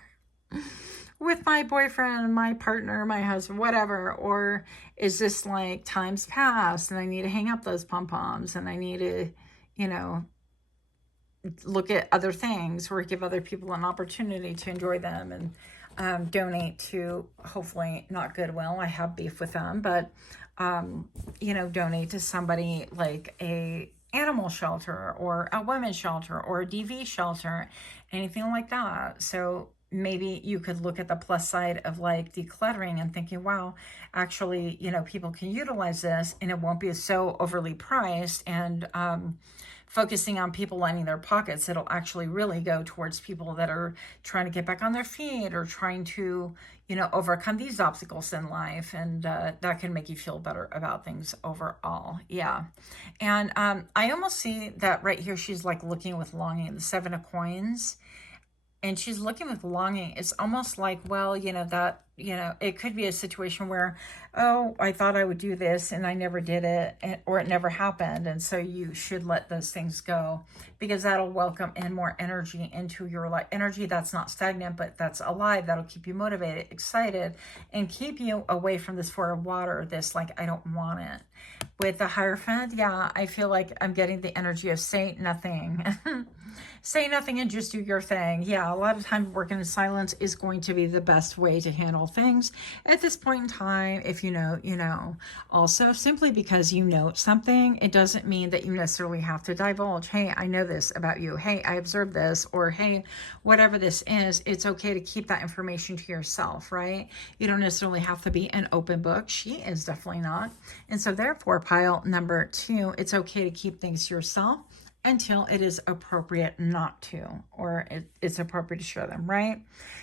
with my boyfriend, my partner, my husband, whatever? Or is this like times past and I need to hang up those pom-poms and I need to, you know, look at other things or give other people an opportunity to enjoy them and donate to, hopefully not Goodwill, I have beef with them, but you know, donate to somebody like a animal shelter or a women's shelter or a DV shelter, anything like that. So maybe you could look at the plus side of like decluttering and thinking, wow, actually, you know, people can utilize this and it won't be so overly priced and focusing on people lining their pockets. It'll actually really go towards people that are trying to get back on their feet or trying to, you know, overcome these obstacles in life. And that can make you feel better about things overall. Yeah. And I almost see that right here. She's like looking with longing, the 7 of coins. And she's looking with longing. It's almost like, well, you know, that, you know, it could be a situation where, oh, I thought I would do this and I never did it, or it never happened. And so you should let those things go, because that'll welcome in more energy into your life. Energy that's not stagnant, but that's alive. That'll keep you motivated, excited, and keep you away from this 4 of water, this like, I don't want it. With the Hierophant, yeah, I feel like I'm getting the energy of say nothing. Say nothing and just do your thing. Yeah, a lot of times working in silence is going to be the best way to handle things at this point in time. If you know, you know. Also, simply because you know something, it doesn't mean that you necessarily have to divulge. Hey, I know this about you. Hey, I observed this. Or hey, whatever this is, it's okay to keep that information to yourself, right? You don't necessarily have to be an open book. She is definitely not. And so therefore, pile number 2, it's okay to keep things to yourself until it is appropriate not to, or it's appropriate to share them, right?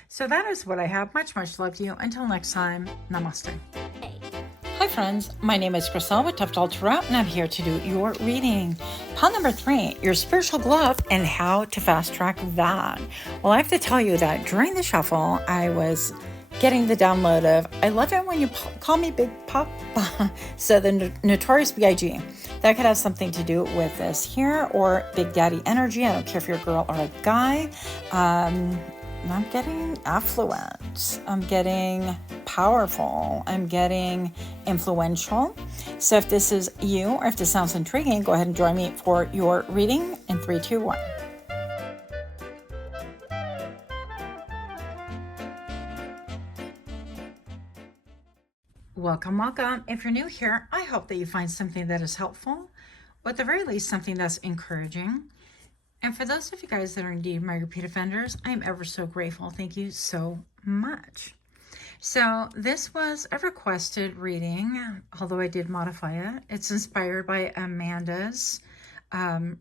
So that is what I have. Much, much love to you. Until next time, namaste. Hi friends, my name is Crystal with Toughdolltarot, and I'm here to do your reading. Pile number 3, your spiritual glow up and how to fast track that. Well, I have to tell you that during the shuffle, I was getting the download of, I love it when you call me Big Papa. So the Notorious B.I.G. That could have something to do with this here, or Big Daddy energy. I don't care if you're a girl or a guy. I'm getting affluent. I'm getting powerful. I'm getting influential. So if this is you, or if this sounds intriguing, go ahead and join me for your reading in 3, 2, 1. Welcome, welcome. If you're new here, I hope that you find something that is helpful, or at the very least, something that's encouraging. And for those of you guys that are indeed my repeat offenders, I am ever so grateful. Thank you so much. So this was a requested reading, although I did modify it. It's inspired by Amanda's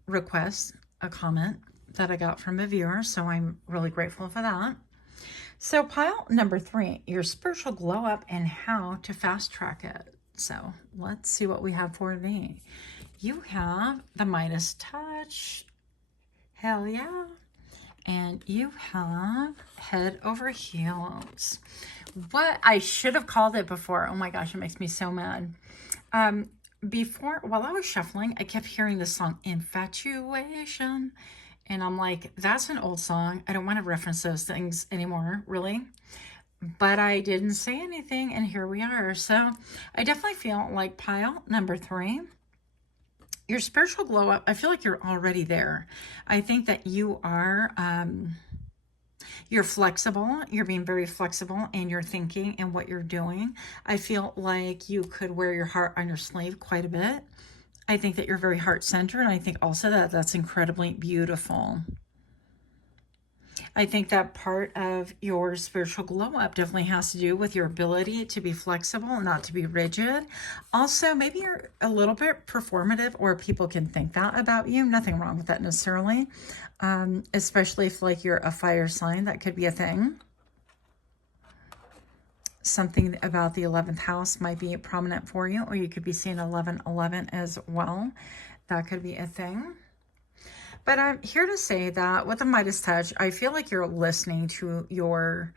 request, a comment that I got from a viewer. So I'm really grateful for that. So pile number 3, your spiritual glow up and how to fast track it. So let's see what we have for thee. You have the Midas touch. Hell yeah. And you have head over heels. What I should have called it before. Oh my gosh, it makes me so mad. Before, while I was shuffling, I kept hearing the song Infatuation. And I'm like, that's an old song. I don't want to reference those things anymore, really. But I didn't say anything, and here we are. So I definitely feel like pile number 3, your spiritual glow up, I feel like you're already there. I think that you are, you're flexible. You're being very flexible in your thinking and what you're doing. I feel like you could wear your heart on your sleeve quite a bit. I think that you're very heart-centered, and I think also that that's incredibly beautiful. I think that part of your spiritual glow up definitely has to do with your ability to be flexible and not to be rigid. Also, maybe you're a little bit performative, or people can think that about you. Nothing wrong with that necessarily, especially if like you're a fire sign. That could be a thing. Something about the 11th house might be prominent for you, or you could be seeing 1111 as well. That could be a thing. But I'm here to say that with the Midas touch, I feel like you're listening to your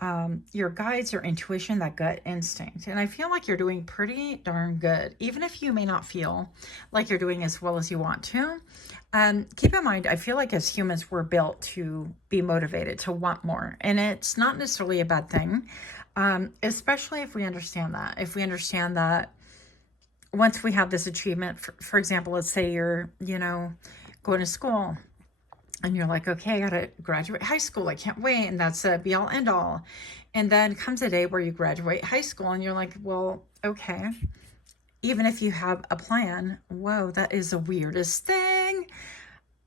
guides, your intuition, that gut instinct. And I feel like you're doing pretty darn good, even if you may not feel like you're doing as well as you want to. Keep in mind, I feel like as humans, we're built to be motivated, to want more. And it's not necessarily a bad thing. Especially if we understand that. If we understand that once we have this achievement, for example, let's say you're, you know, going to school and you're like, okay, I got to graduate high school. I can't wait. And that's a be all end all. And then comes a day where you graduate high school and you're like, well, okay. Even if you have a plan, whoa, that is the weirdest thing.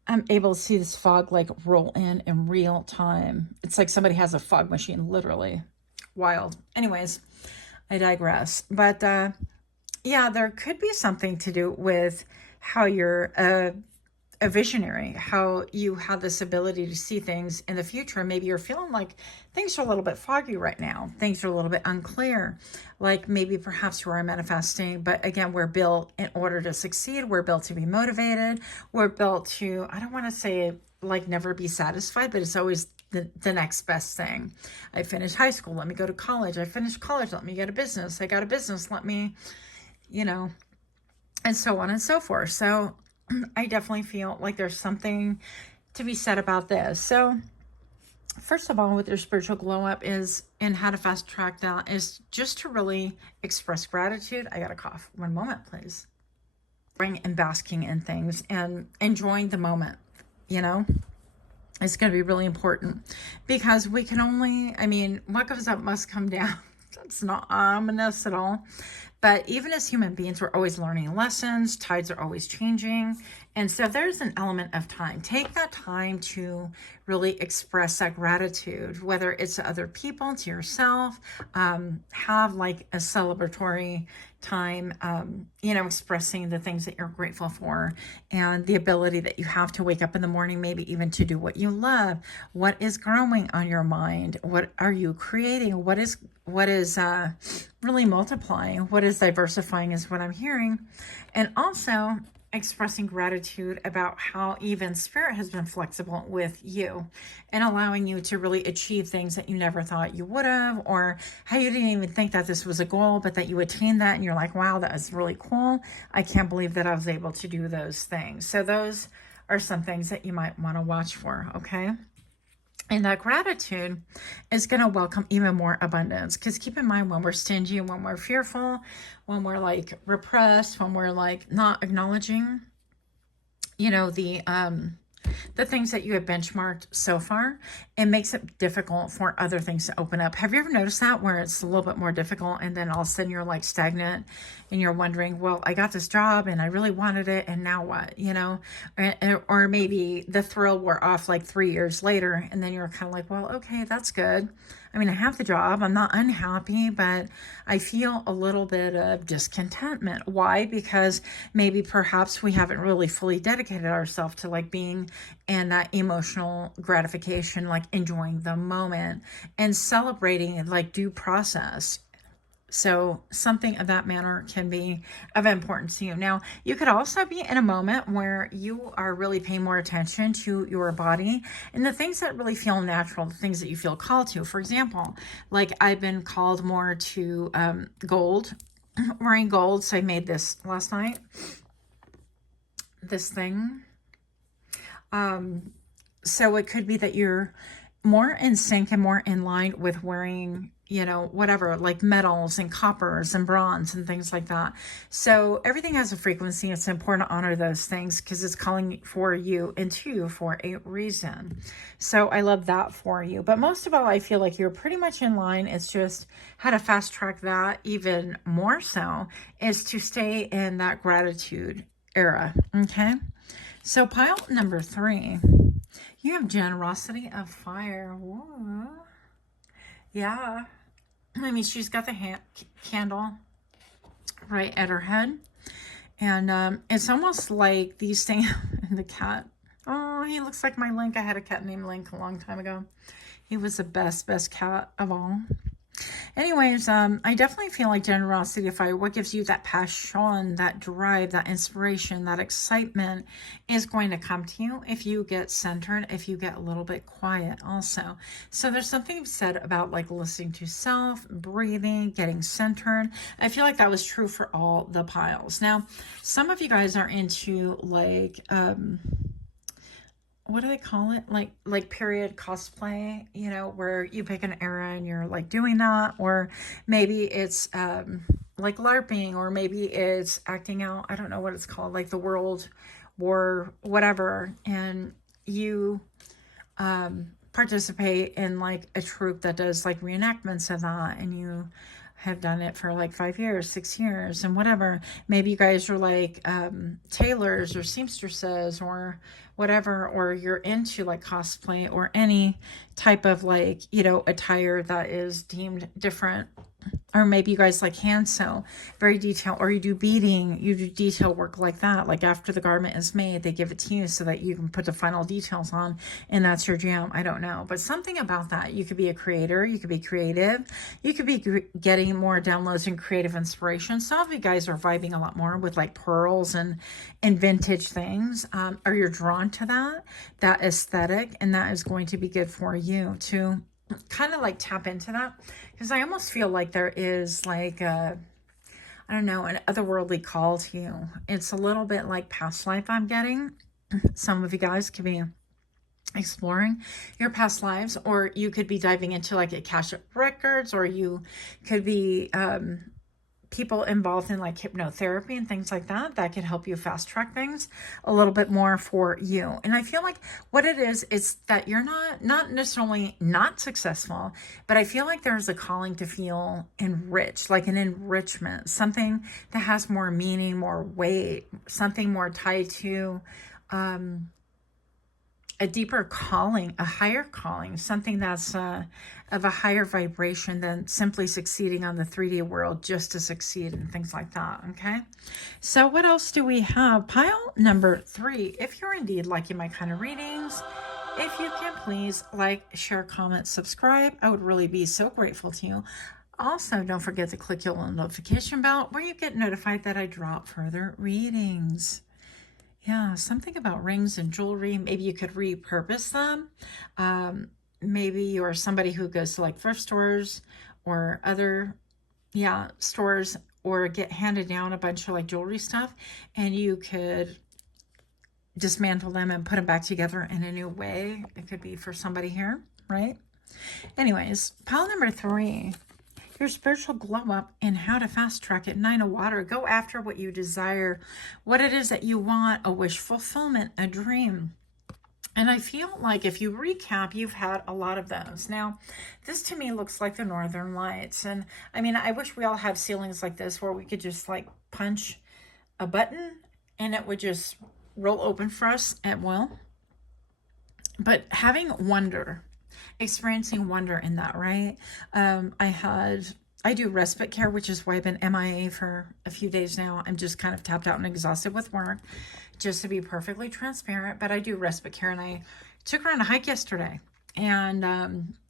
I'm able to see this fog like roll in real time. It's like somebody has a fog machine, literally. Wild. Anyways, I digress. But yeah, there could be something to do with how you're a visionary, how you have this ability to see things in the future. Maybe you're feeling like things are a little bit foggy right now. Things are a little bit unclear. Like maybe perhaps you are manifesting, but again, we're built in order to succeed. We're built to be motivated. We're built to, I don't want to say like never be satisfied, but it's always the next best thing. I finished high school. Let me go to college. I finished college. Let me get a business. I got a business. Let me, you know, and so on and so forth. So I definitely feel like there's something to be said about this. So first of all, with your spiritual glow up is, and how to fast track that is just to really express gratitude. I got a cough. One moment, please. And basking in things and enjoying the moment, you know, it's going to be really important because we can only, I mean, what goes up must come down. That's not ominous at all. But even as human beings, we're always learning lessons. Tides are always changing. And so there's an element of time. Take that time to really express that gratitude, whether it's to other people, to yourself. Have like a celebratory time, you know, expressing the things that you're grateful for and the ability that you have to wake up in the morning, maybe even to do what you love. What is growing on your mind? What are you creating? What is really multiplying? What is diversifying is what I'm hearing. And also expressing gratitude about how even spirit has been flexible with you and allowing you to really achieve things that you never thought you would have, or how you didn't even think that this was a goal, but that you attained that and you're like, wow, that was really cool. I can't believe that I was able to do those things. So those are some things that you might want to watch for, okay? And that gratitude is going to welcome even more abundance. Because keep in mind, when we're stingy, when we're fearful, when we're like repressed, when we're like not acknowledging, you know, the things that you have benchmarked so far, it makes it difficult for other things to open up. Have you ever noticed that, where it's a little bit more difficult and then all of a sudden you're like stagnant and you're wondering, well, I got this job and I really wanted it, and now what, you know? Or maybe the thrill wore off like 3 years later and then you're kind of like, well, okay, that's good. I mean, I have the job. I'm not unhappy, but I feel a little bit of discontentment. Why? Because maybe perhaps we haven't really fully dedicated ourselves to like being in that emotional gratification, like enjoying the moment and celebrating like due process. So something of that manner can be of importance to you. Now, you could also be in a moment where you are really paying more attention to your body and the things that really feel natural, the things that you feel called to. For example, like I've been called more to gold, wearing gold. So I made this last night, this thing. So it could be that you're more in sync and more in line with wearing, you know, whatever, like metals and coppers and bronze and things like that. So everything has a frequency. It's important to honor those things because it's calling for you and to you for a reason. So I love that for you. But most of all, I feel like you're pretty much in line. It's just how to fast track that even more so is to stay in that gratitude era. Okay. So pile number 3, you have generosity of fire. Whoa. Yeah. I mean, she's got the candle right at her head. And it's almost like these things, the cat. Oh, he looks like my Link. I had a cat named Link a long time ago. He was the best cat of all. Anyways, I definitely feel like generosity of fire, what gives you that passion, that drive, that inspiration, that excitement is going to come to you if you get centered, if you get a little bit quiet also. So there's something said about like listening to self, breathing, getting centered. I feel like that was true for all the piles. Now, some of you guys are into like, what do they call it? Like period cosplay, you know, where you pick an era and you're like doing that, or maybe it's like LARPing, or maybe it's acting out. I don't know what it's called, like the World War, whatever. And you participate in like a troupe that does like reenactments of that, and you have done it for like 5 years, 6 years, and whatever. Maybe you guys are like tailors or seamstresses or whatever, or you're into like cosplay or any type of like, you know, attire that is deemed different Or maybe you guys like hand sew, very detailed, or you do beading, you do detail work like that. Like after the garment is made, they give it to you so that you can put the final details on, and that's your jam. I don't know, but something about that. You could be a creator, you could be creative, you could be getting more downloads and creative inspiration. Some of you guys are vibing a lot more with like pearls and vintage things, or you're drawn to that aesthetic, and that is going to be good for you to kind of like tap into that, because I almost feel like there is like a, I don't know, an otherworldly call to you. It's a little bit like past life I'm getting. Some of you guys could be exploring your past lives, or you could be diving into like Akashic records, or you could be people involved in like hypnotherapy and things like that that can help you fast track things a little bit more for you. And I feel like what it is that you're not necessarily not successful, but I feel like there's a calling to feel enriched, like an enrichment, something that has more meaning, more weight, something more tied to a deeper calling, a higher calling, something that's of a higher vibration than simply succeeding on the 3D world just to succeed and things like that, okay? So what else do we have? Pile number 3. If you're indeed liking my kind of readings, if you can please like, share, comment, subscribe. I would really be so grateful to you. Also, don't forget to click your little notification bell where you get notified that I drop further readings. Yeah, something about rings and jewelry. Maybe you could repurpose them. Maybe you're somebody who goes to like thrift stores or other, stores, or get handed down a bunch of like jewelry stuff, and you could dismantle them and put them back together in a new way. It could be for somebody here, right? Anyways, pile number 3. Your spiritual glow up and how to fast track it. 9 of water. Go after what you desire, what it is that you want, a wish fulfillment, a dream. And I feel like if you recap, you've had a lot of those. Now, this to me looks like the Northern Lights. And I mean, I wish we all had ceilings like this where we could just like punch a button and it would just roll open for us at will. But having wonder, experiencing wonder in that, right? I do respite care, which is why I've been MIA for a few days now. I'm just kind of tapped out and exhausted with work, just to be perfectly transparent. But I do respite care, and I took her on a hike yesterday, and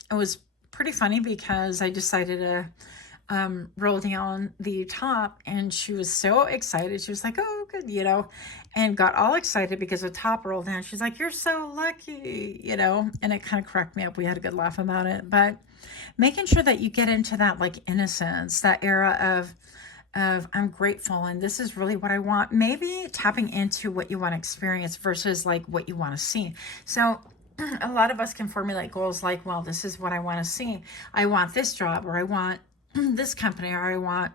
it was pretty funny because I decided to roll down the top, and she was so excited. She was like, oh, good, and got all excited because the top rolled down. She's like, you're so lucky, and it kind of cracked me up. We had a good laugh about it. But making sure that you get into that like innocence, that era of I'm grateful and this is really what I want. Maybe tapping into what you want to experience versus like what you want to see. So a lot of us can formulate goals like, well, this is what I want to see. I want this job, or I want this company, or I want,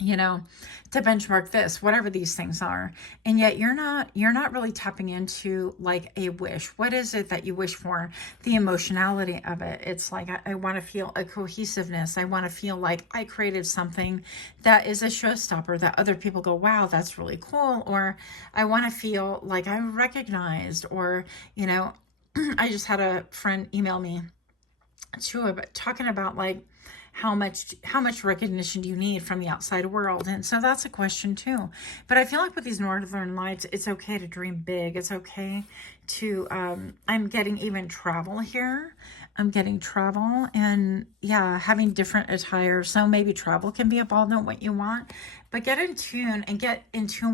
to benchmark this, whatever these things are. And yet you're not really tapping into like a wish. What is it that you wish for? The emotionality of it. It's like, I want to feel a cohesiveness. I want to feel like I created something that is a showstopper that other people go, wow, that's really cool. Or I want to feel like I'm recognized, or, I just had a friend email me too, talking about like, how much recognition do you need from the outside world? And so that's a question too. But I feel like with these Northern Lights, it's okay to dream big. It's okay to, I'm getting even travel here. I'm getting travel, and having different attire. So maybe travel can be involved in what you want, but get in tune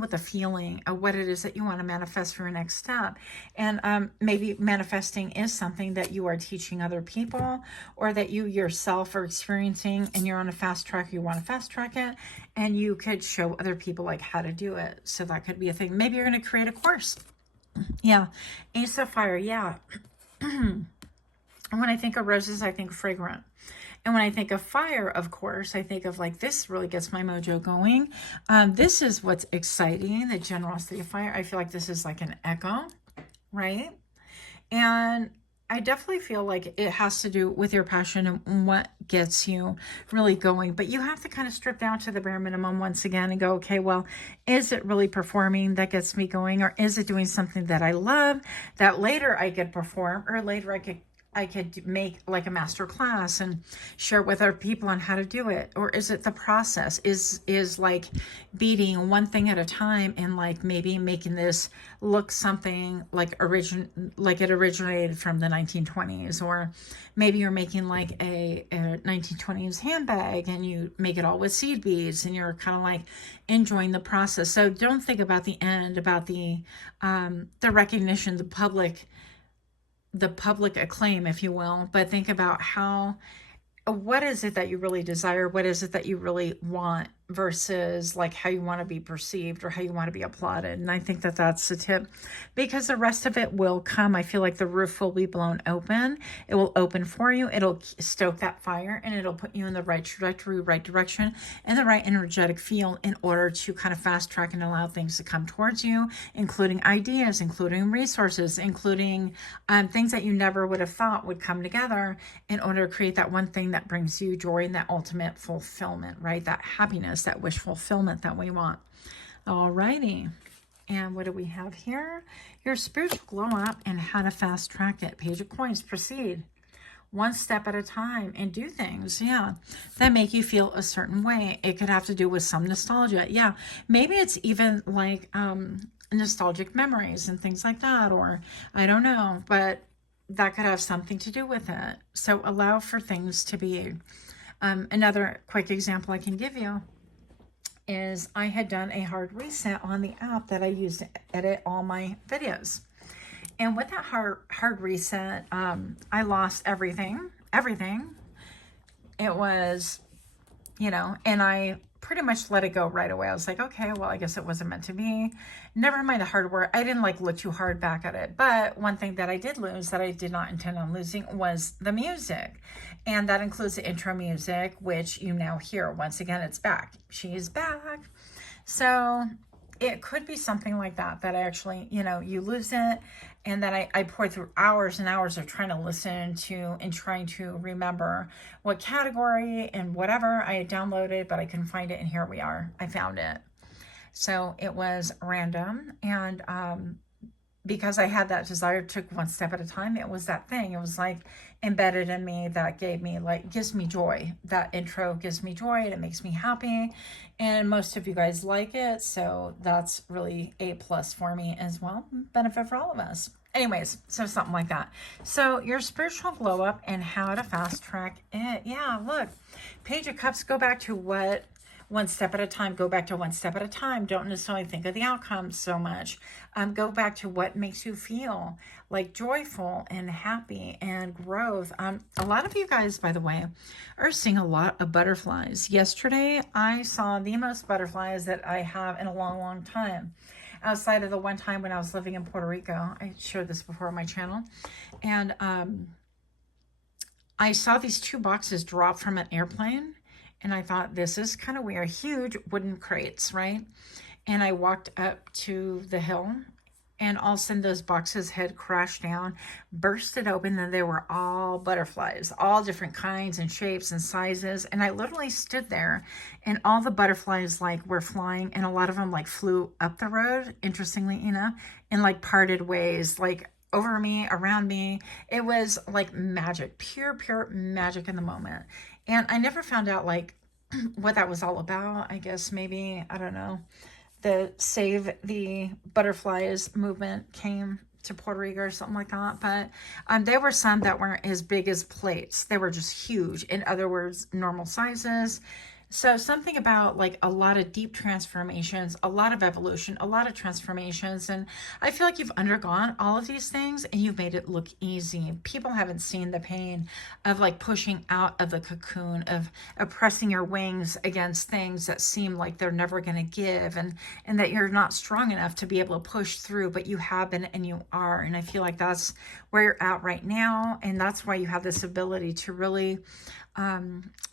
with the feeling of what it is that you want to manifest for your next step. And maybe manifesting is something that you are teaching other people, or that you yourself are experiencing, and you're on a fast track, you want to fast track it, and you could show other people like how to do it. So that could be a thing. Maybe you're going to create a course. Ace of Fire. And when I think of roses, I think fragrant. And when I think of fire, of course, I think of like, this really gets my mojo going. This is what's exciting, the generosity of fire. I feel like this is like an echo, right? And I definitely feel like it has to do with your passion and what gets you really going. But you have to kind of strip down to the bare minimum once again and go, okay, well, is it really performing that gets me going? Or is it doing something that I love that later I could perform, or later I could I could make like a master class and share with other people on how to do it? Or is it the process? Is like beating one thing at a time and like maybe making this look something like like it originated from the 1920s, or maybe you're making like a 1920s handbag and you make it all with seed beads and you're kind of like enjoying the process. So don't think about the end, about the recognition, the public acclaim, if you will, but think about what is it that you really desire? What is it that you really want versus like how you want to be perceived or how you want to be applauded? And I think that that's the tip, because the rest of it will come. I feel like the roof will be blown open. It will open for you. It'll stoke that fire and it'll put you in the right trajectory, right direction, and the right energetic field in order to kind of fast track and allow things to come towards you, including ideas, including resources, including things that you never would have thought would come together in order to create that one thing that brings you joy and that ultimate fulfillment, right? That happiness, that wish fulfillment that we want. Alrighty. And what do we have here? Your spiritual glow up and how to fast track it. Page of Coins. Proceed one step at a time and do things, yeah, that make you feel a certain way. It could have to do with some nostalgia. Yeah, maybe it's even like nostalgic memories and things like that, or I don't know, but that could have something to do with it. So allow for things to be. Another quick example I can give you is I had done a hard reset on the app that I use to edit all my videos. And with that hard reset, I lost everything. It was, and I pretty much let it go right away. I was like, okay, well, I guess it wasn't meant to be. Never mind the hardware. I didn't like look too hard back at it. But one thing that I did lose that I did not intend on losing was the music. And that includes the intro music, which you now hear. Once again, it's back. She is back. So it could be something like that, that I actually, you lose it. And then I poured through hours and hours of trying to listen to and trying to remember what category and whatever I had downloaded, but I couldn't find it. And here we are. I found it. So it was random. And because I had that desire, took one step at a time. It was that thing. It was like embedded in me that gives me joy. That intro gives me joy and it makes me happy. And most of you guys like it. So that's really a plus for me as well. Benefit for all of us. Anyways, so something like that. So your spiritual glow up and how to fast track it. Yeah, look, Page of Cups, go back to what one step at a time. Go back to one step at a time. Don't necessarily think of the outcome so much. Go back to what makes you feel like joyful and happy and growth. A lot of you guys, by the way, are seeing a lot of butterflies. Yesterday, I saw the most butterflies that I have in a long, long time. Outside of the one time when I was living in Puerto Rico. I showed this before on my channel. And I saw these two boxes drop from an airplane. And I thought, this is kind of weird. Huge wooden crates, right? And I walked up to the hill, and all of a sudden those boxes had crashed down, bursted open, and they were all butterflies, all different kinds and shapes and sizes. And I literally stood there, and all the butterflies like were flying, and a lot of them like flew up the road, interestingly enough, in like parted ways, like over me, around me. It was like magic, pure magic in the moment. And I never found out like what that was all about. I guess maybe, I don't know, the Save the Butterflies movement came to Puerto Rico or something like that. But there were some that weren't as big as plates. They were just huge. In other words, normal sizes. So something about like a lot of deep transformations, a lot of evolution, a lot of transformations. And I feel like you've undergone all of these things and you've made it look easy. People haven't seen the pain of like pushing out of the cocoon, of pressing your wings against things that seem like they're never going to give, and that you're not strong enough to be able to push through, but you have been and you are. And I feel like that's where you're at right now. And that's why you have this ability to really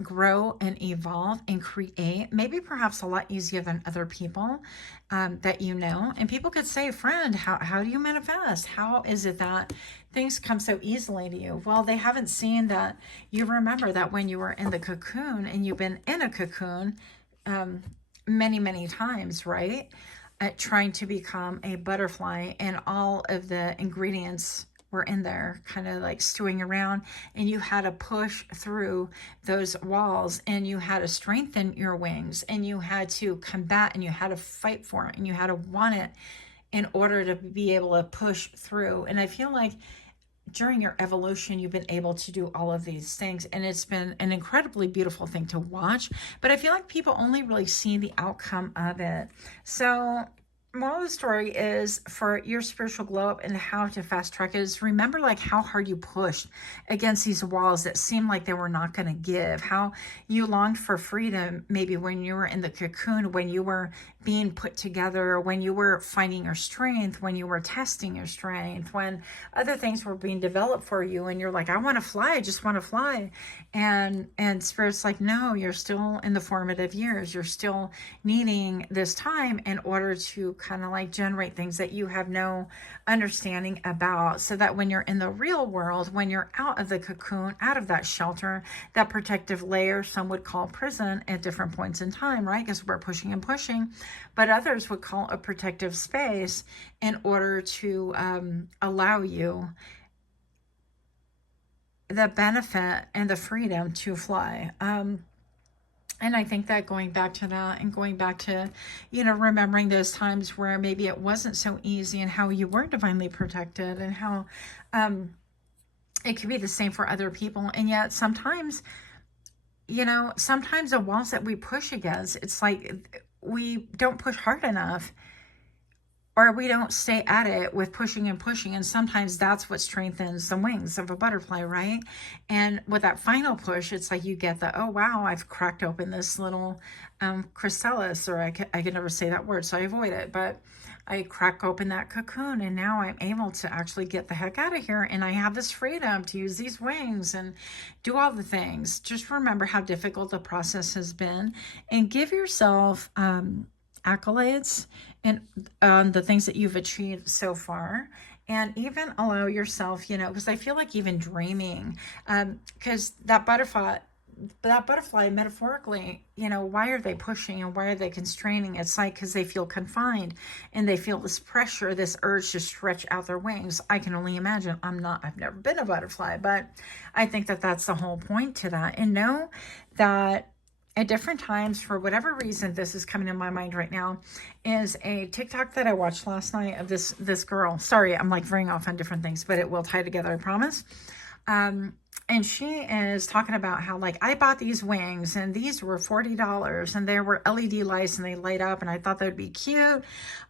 grow and evolve and create, maybe perhaps a lot easier than other people that you know. And people could say, friend, how do you manifest? How is it that things come so easily to you? Well, they haven't seen that you remember that when you were in the cocoon, and you've been in a cocoon many times, right? Trying to become a butterfly, and all of the ingredients were in there kind of like stewing around, and you had to push through those walls, and you had to strengthen your wings, and you had to combat, and you had to fight for it, and you had to want it in order to be able to push through. And I feel like during your evolution, you've been able to do all of these things, and it's been an incredibly beautiful thing to watch, but I feel like people only really see the outcome of it. So moral of the story is, for your spiritual glow up and how to fast track it, is remember like how hard you pushed against these walls that seemed like they were not going to give, how you longed for freedom maybe when you were in the cocoon, when you were being put together, when you were finding your strength, when you were testing your strength, when other things were being developed for you, and you're like, I want to fly, I just want to fly. And Spirit's like, no, you're still in the formative years, you're still needing this time in order to kind of like generate things that you have no understanding about, so that when you're in the real world, when you're out of the cocoon, out of that shelter, that protective layer, some would call prison at different points in time, right? Because we're pushing and pushing, but others would call a protective space in order to allow you the benefit and the freedom to fly. And I think that going back to that, and going back to, remembering those times where maybe it wasn't so easy, and how you were divinely protected, and how it could be the same for other people. And yet sometimes, sometimes the walls that we push against, it's like we don't push hard enough, or we don't stay at it with pushing and pushing. And sometimes that's what strengthens the wings of a butterfly, right? And with that final push, it's like you get the, oh, wow, I've cracked open this little chrysalis, or I can never say that word, so I avoid it. But I crack open that cocoon, and now I'm able to actually get the heck out of here. And I have this freedom to use these wings and do all the things. Just remember how difficult the process has been, and give yourself accolades and the things that you've achieved so far. And even allow yourself, because I feel like even dreaming, because that butterfly metaphorically, why are they pushing and why are they constraining? It's like because they feel confined, and they feel this pressure, this urge to stretch out their wings. I can only imagine. I've never been a butterfly, but I think that that's the whole point to that. And know that at different times, for whatever reason, this is coming in my mind right now, is a TikTok that I watched last night of this girl. Sorry, I'm like veering off on different things, but it will tie together, I promise. And she is talking about how, like, I bought these wings, and these were $40, and there were LED lights, and they light up, and I thought that would be cute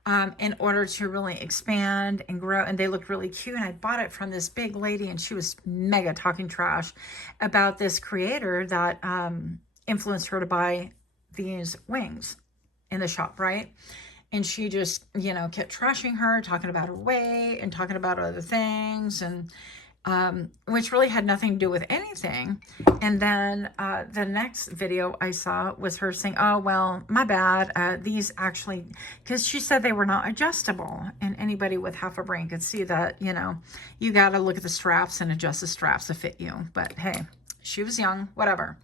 in order to really expand and grow, and they looked really cute. And I bought it from this big lady, and she was mega talking trash about this creator that influenced her to buy these wings in the shop, right? And she just, kept trashing her, talking about her weight and talking about other things, and which really had nothing to do with anything. And then the next video I saw was her saying, oh, well, my bad. These actually, because she said they were not adjustable. And anybody with half a brain could see that, you got to look at the straps and adjust the straps to fit you. But hey, she was young, whatever.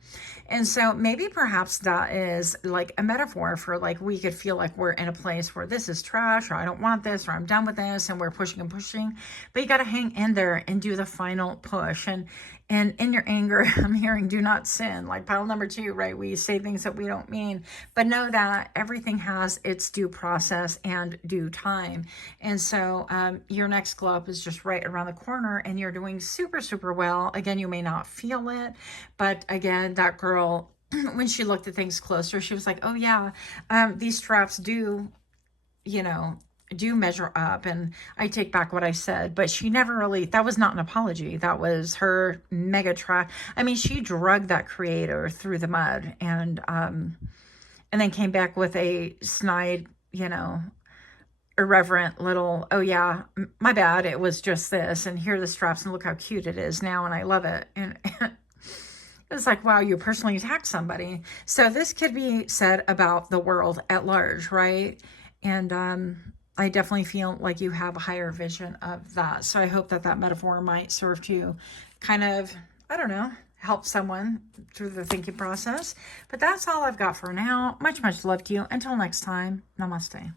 And so maybe perhaps that is like a metaphor for, like, we could feel like we're in a place where this is trash, or I don't want this, or I'm done with this, and we're pushing and pushing. But you got to hang in there and do the final push. And in your anger, I'm hearing do not sin, like pile number 2, right? We say things that we don't mean, but know that everything has its due process and due time. And so your next glow up is just right around the corner, and you're doing super, super well. Again, you may not feel it, but again, that girl, when she looked at things closer, she was like, oh yeah, these straps do measure up. And I take back what I said, but she never really, that was not an apology. That was her mega try. I mean, she dragged that creator through the mud, and then came back with a snide, irreverent little, oh yeah, my bad, it was just this, and here are the straps, and look how cute it is now, and I love it. And it's like, wow, you personally attacked somebody. So this could be said about the world at large, right? And I definitely feel like you have a higher vision of that. So I hope that that metaphor might serve to kind of, I don't know, help someone through the thinking process. But that's all I've got for now. Much, much love to you. Until next time, namaste.